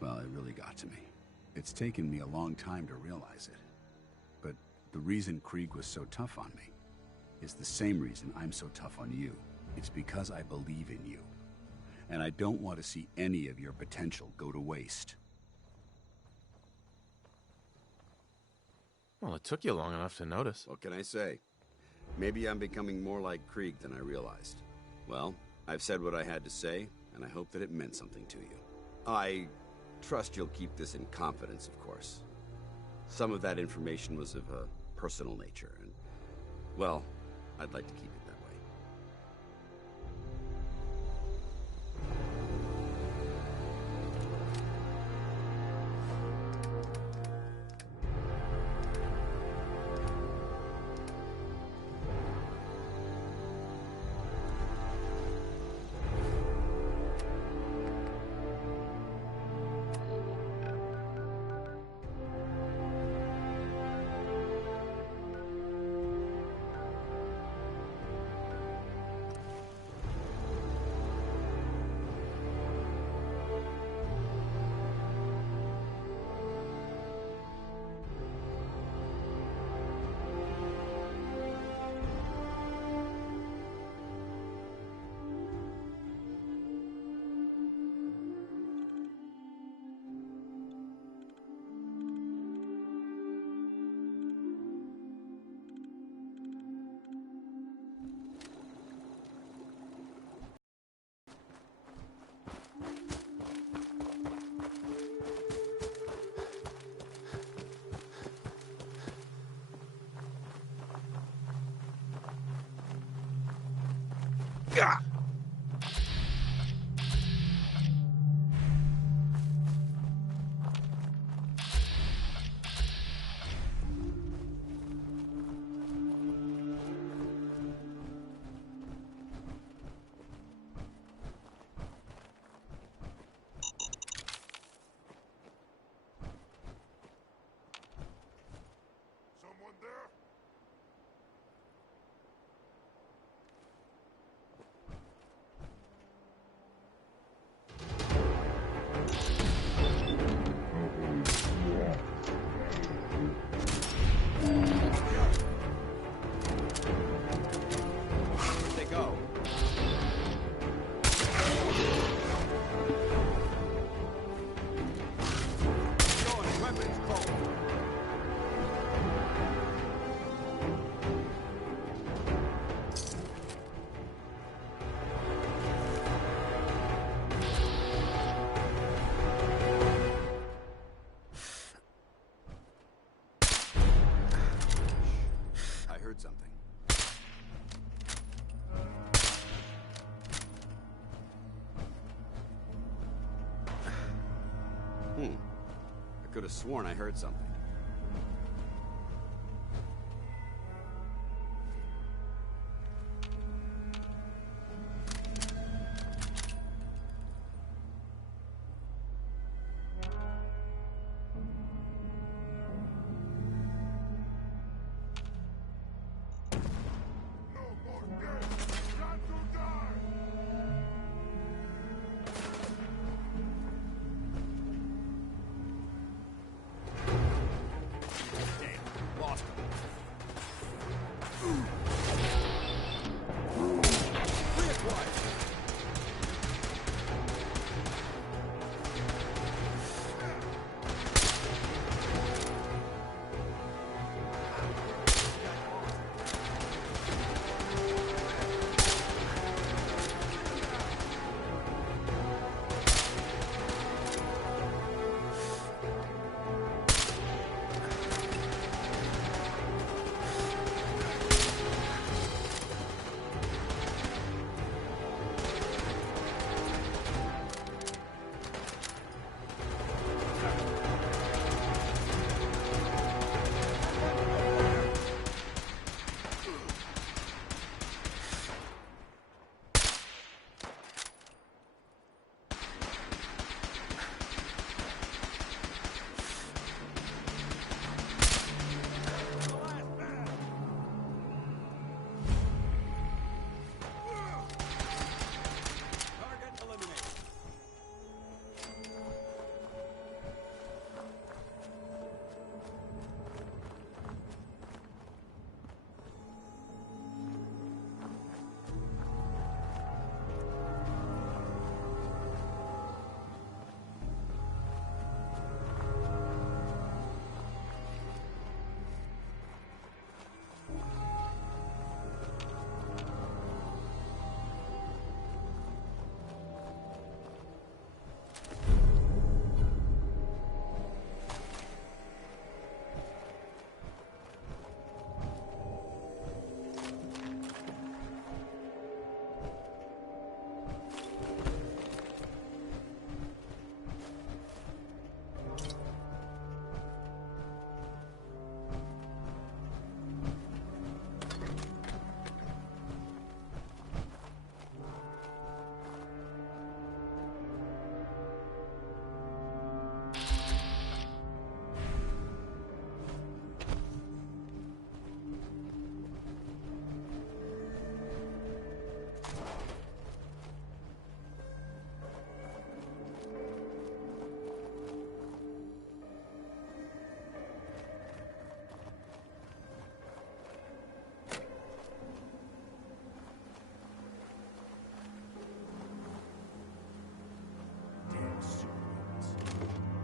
well, it really got to me. It's taken me a long time to realize it. But the reason Krieg was so tough on me is the same reason I'm so tough on you. It's because I believe in you. And I don't want to see any of your potential go to waste. Well, it took you long enough to notice. What can I say? Maybe I'm becoming more like Krieg than I realized. Well, I've said what I had to say, and I hope that it meant something to you. I trust you'll keep this in confidence, of course. Some of that information was of a personal nature, and, well, I'd like to keep it that way. Something's called. I heard something. I could have sworn I heard something.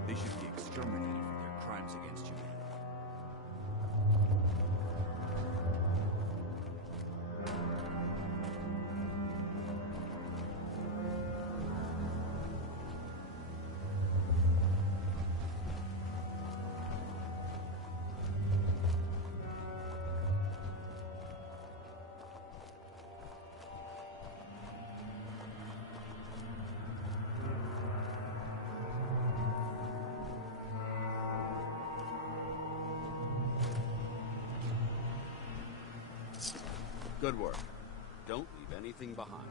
They should be exterminated for their crimes against humanity. Good work. Don't leave anything behind.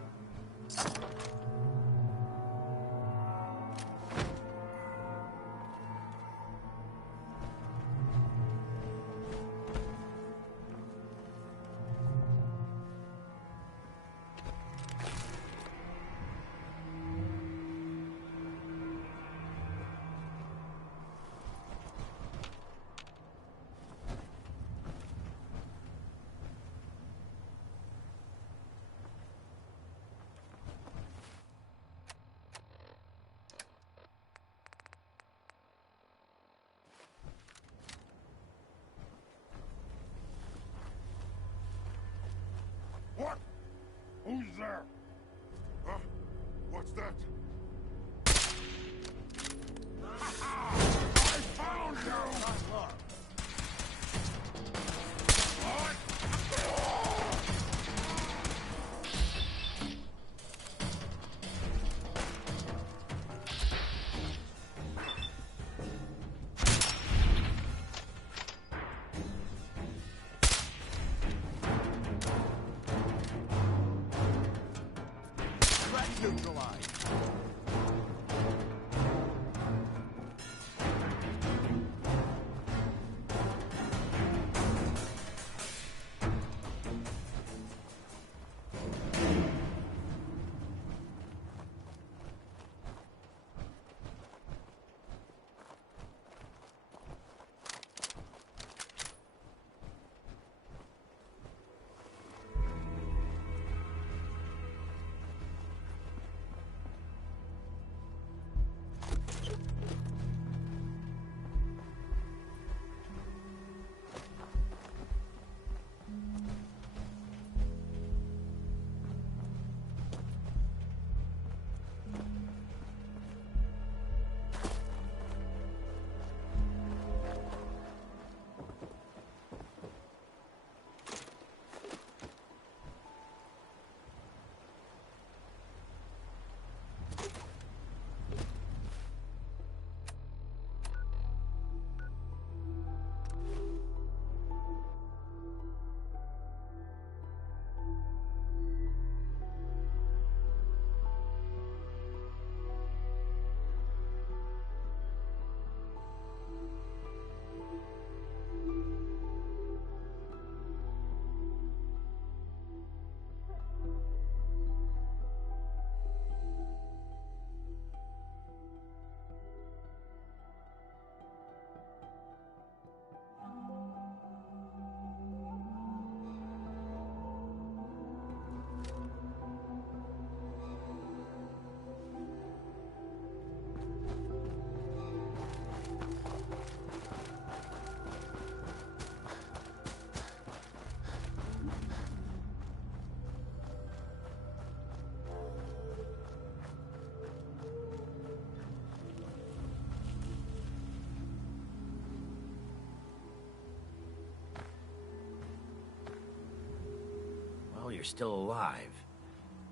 you're still alive.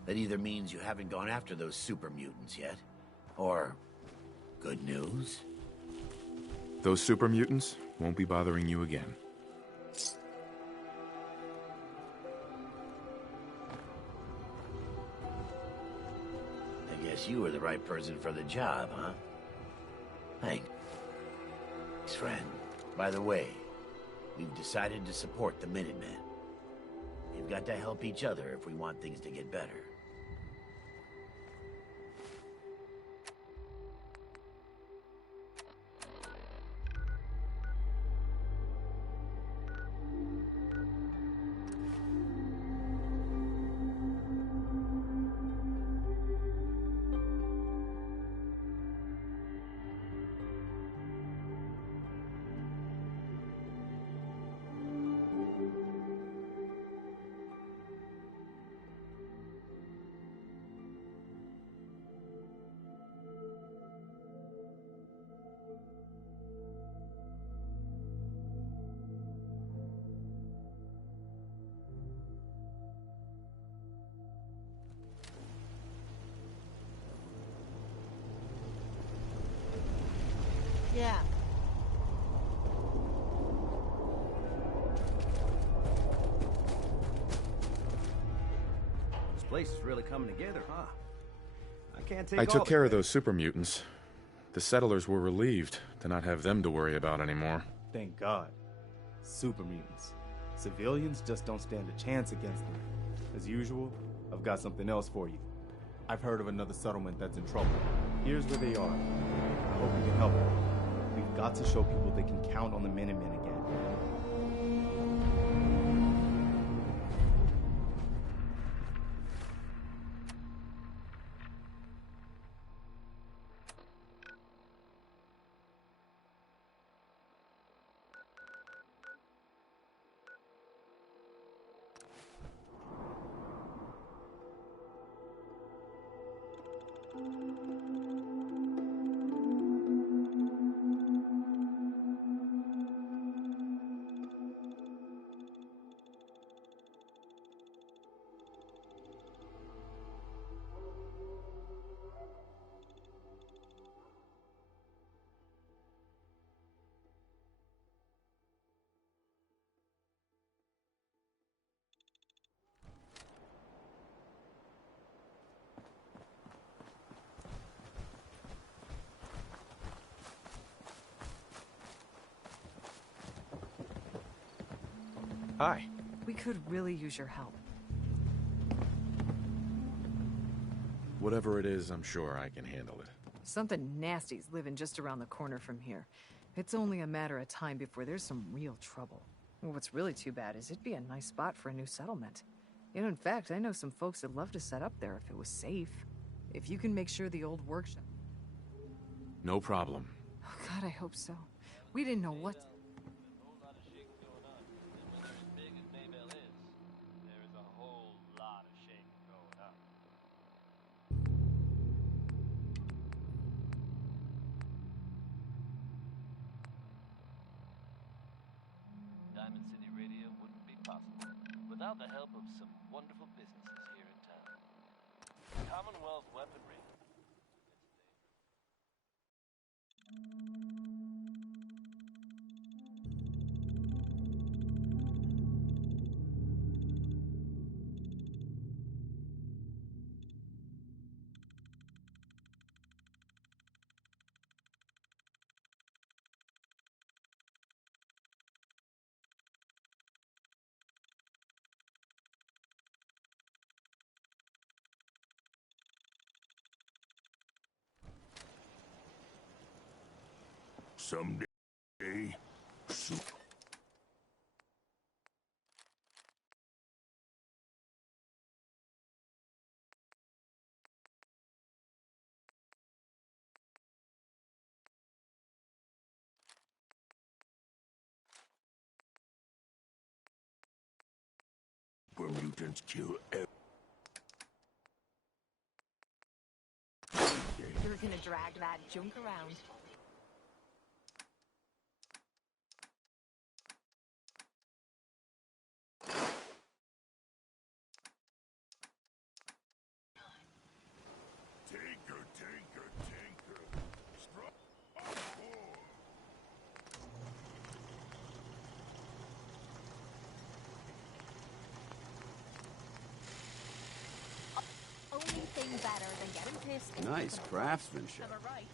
That either means you haven't gone after those super mutants yet, or good news. Those super mutants won't be bothering you again. I guess you were the right person for the job, huh? Thanks, friend. By the way, we've decided to support the Minutemen. We've got to help each other if we want things to get better. Yeah. This place is really coming together, huh? I can't take I all took the care of credit. those super mutants. The settlers were relieved to not have them to worry about anymore. Thank God. Super mutants. Civilians just don't stand a chance against them. As usual, I've got something else for you. I've heard of another settlement that's in trouble. Here's where they are. I hope we can help them. We've got to show people they can count on the Minutemen again. Hi. We could really use your help. Whatever it is, I'm sure I can handle it. Something nasty's living just around the corner from here. It's only a matter of time before there's some real trouble. Well, what's really too bad is it'd be a nice spot for a new settlement. You know, in fact, I know some folks that'd love to set up there if it was safe. If you can make sure the old workshop... No problem. Oh God, I hope so. We didn't know what... Diamond City Radio wouldn't be possible without the help of some wonderful businesses here in town. Commonwealth Weaponry. Someday, soon. Where mutants kill You're gonna drag that junk around. tasty. Nice craftsmanship. Am I right?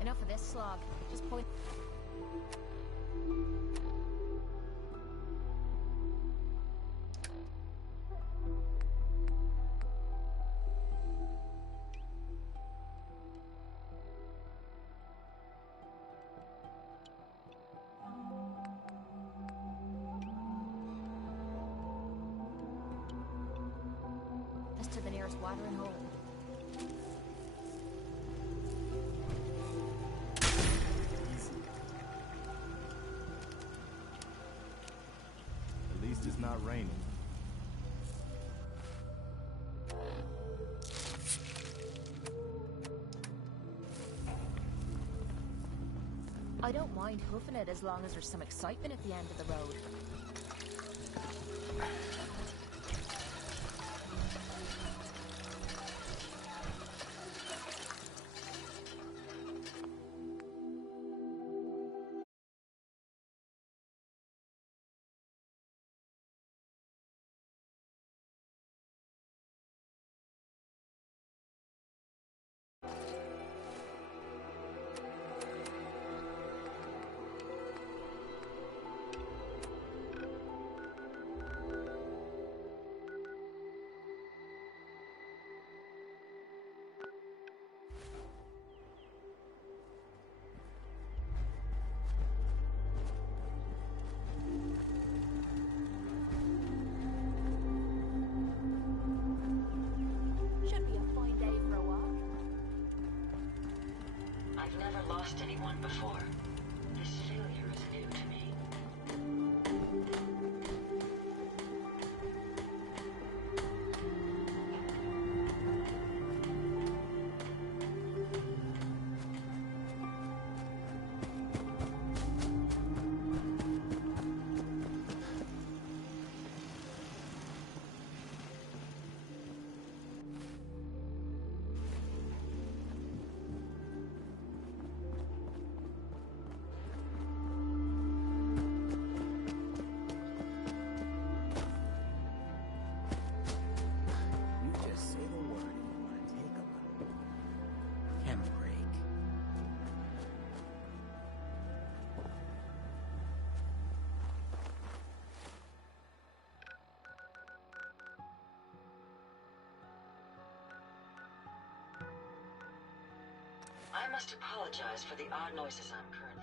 Enough of this slog. Just point. This to the nearest watering hole. At least it's not raining. I don't mind hoofing it as long as there's some excitement at the end of the road. Should be a fine day for a walk. I've never lost anyone before. This failure is new to me. You just say the word and you want to take a little chem break. I must apologize for the odd noises I'm currently.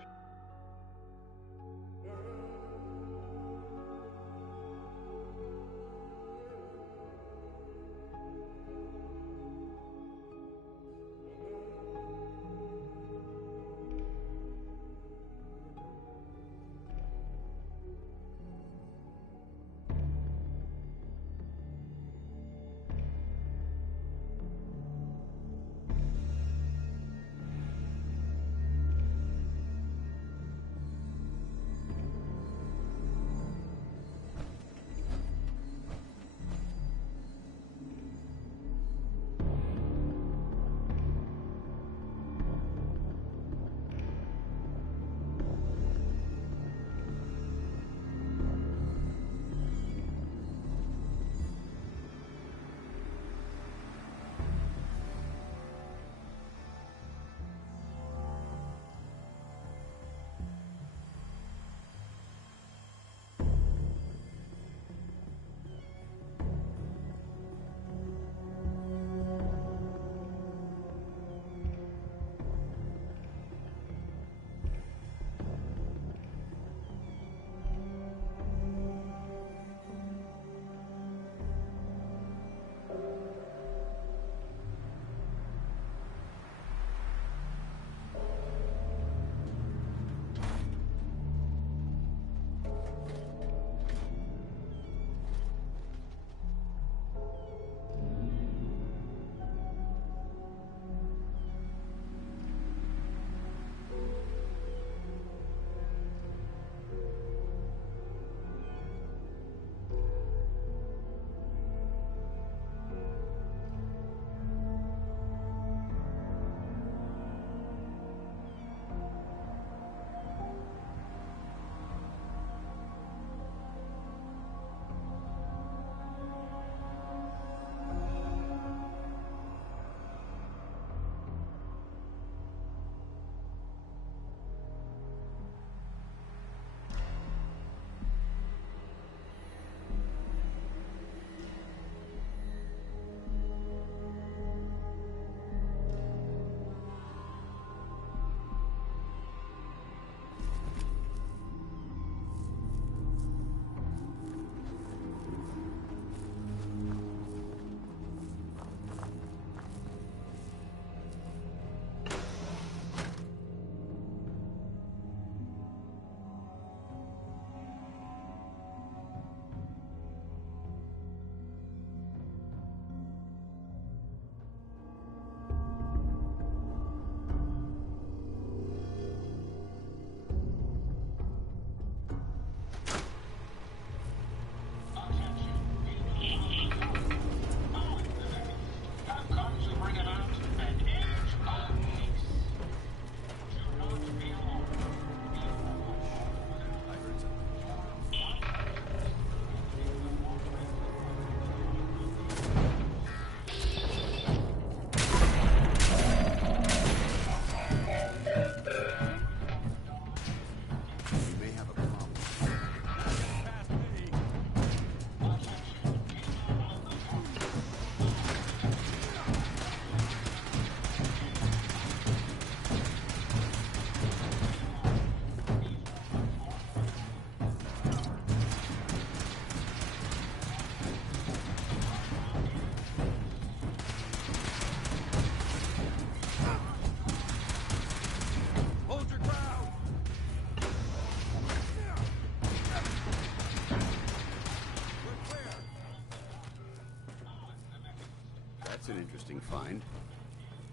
interesting find.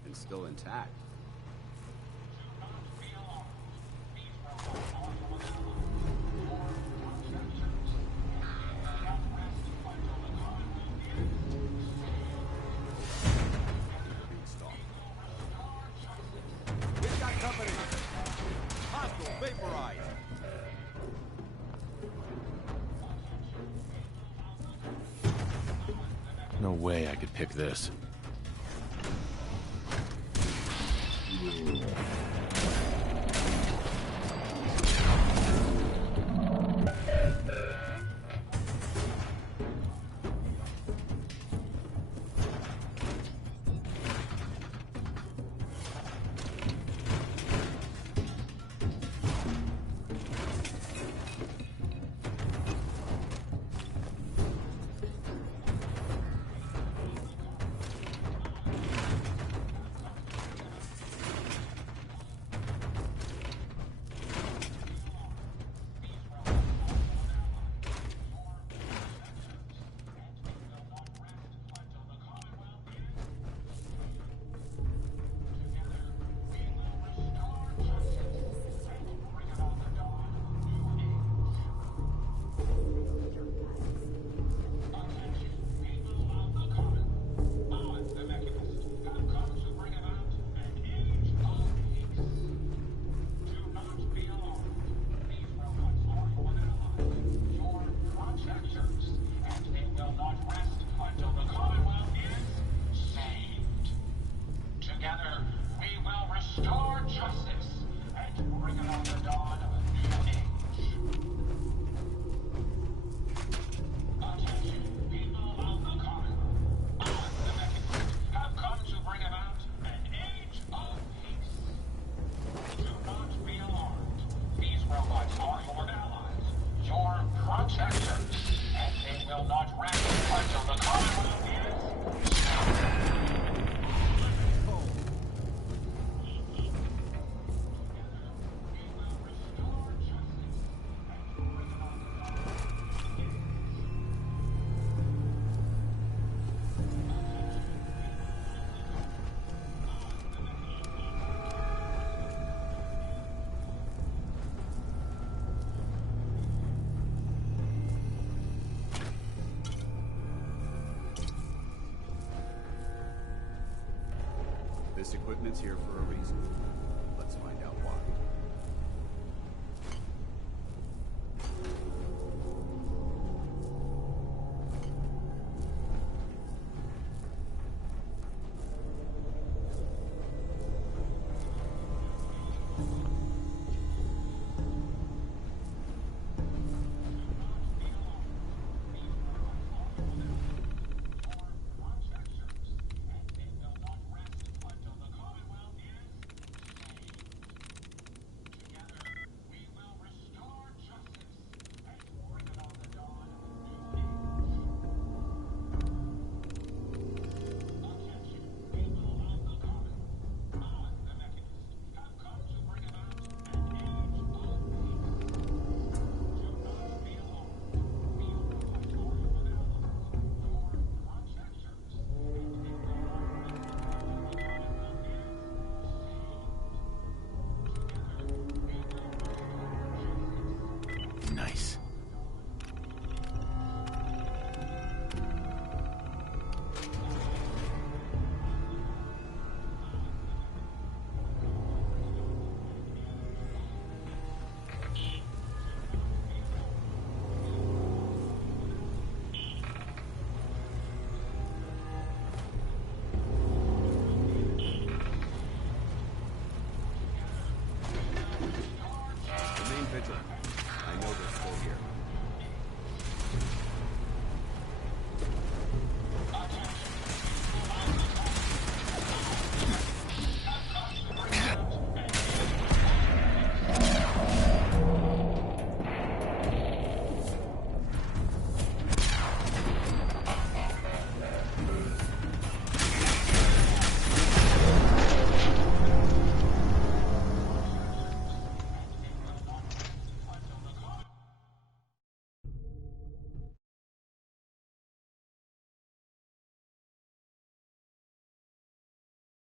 And still intact. We've got company. Hostile vaporized. No way I could pick this. This equipment's here for a reason. Let's find out why. Nice. Remain vigilant. I know they're still here.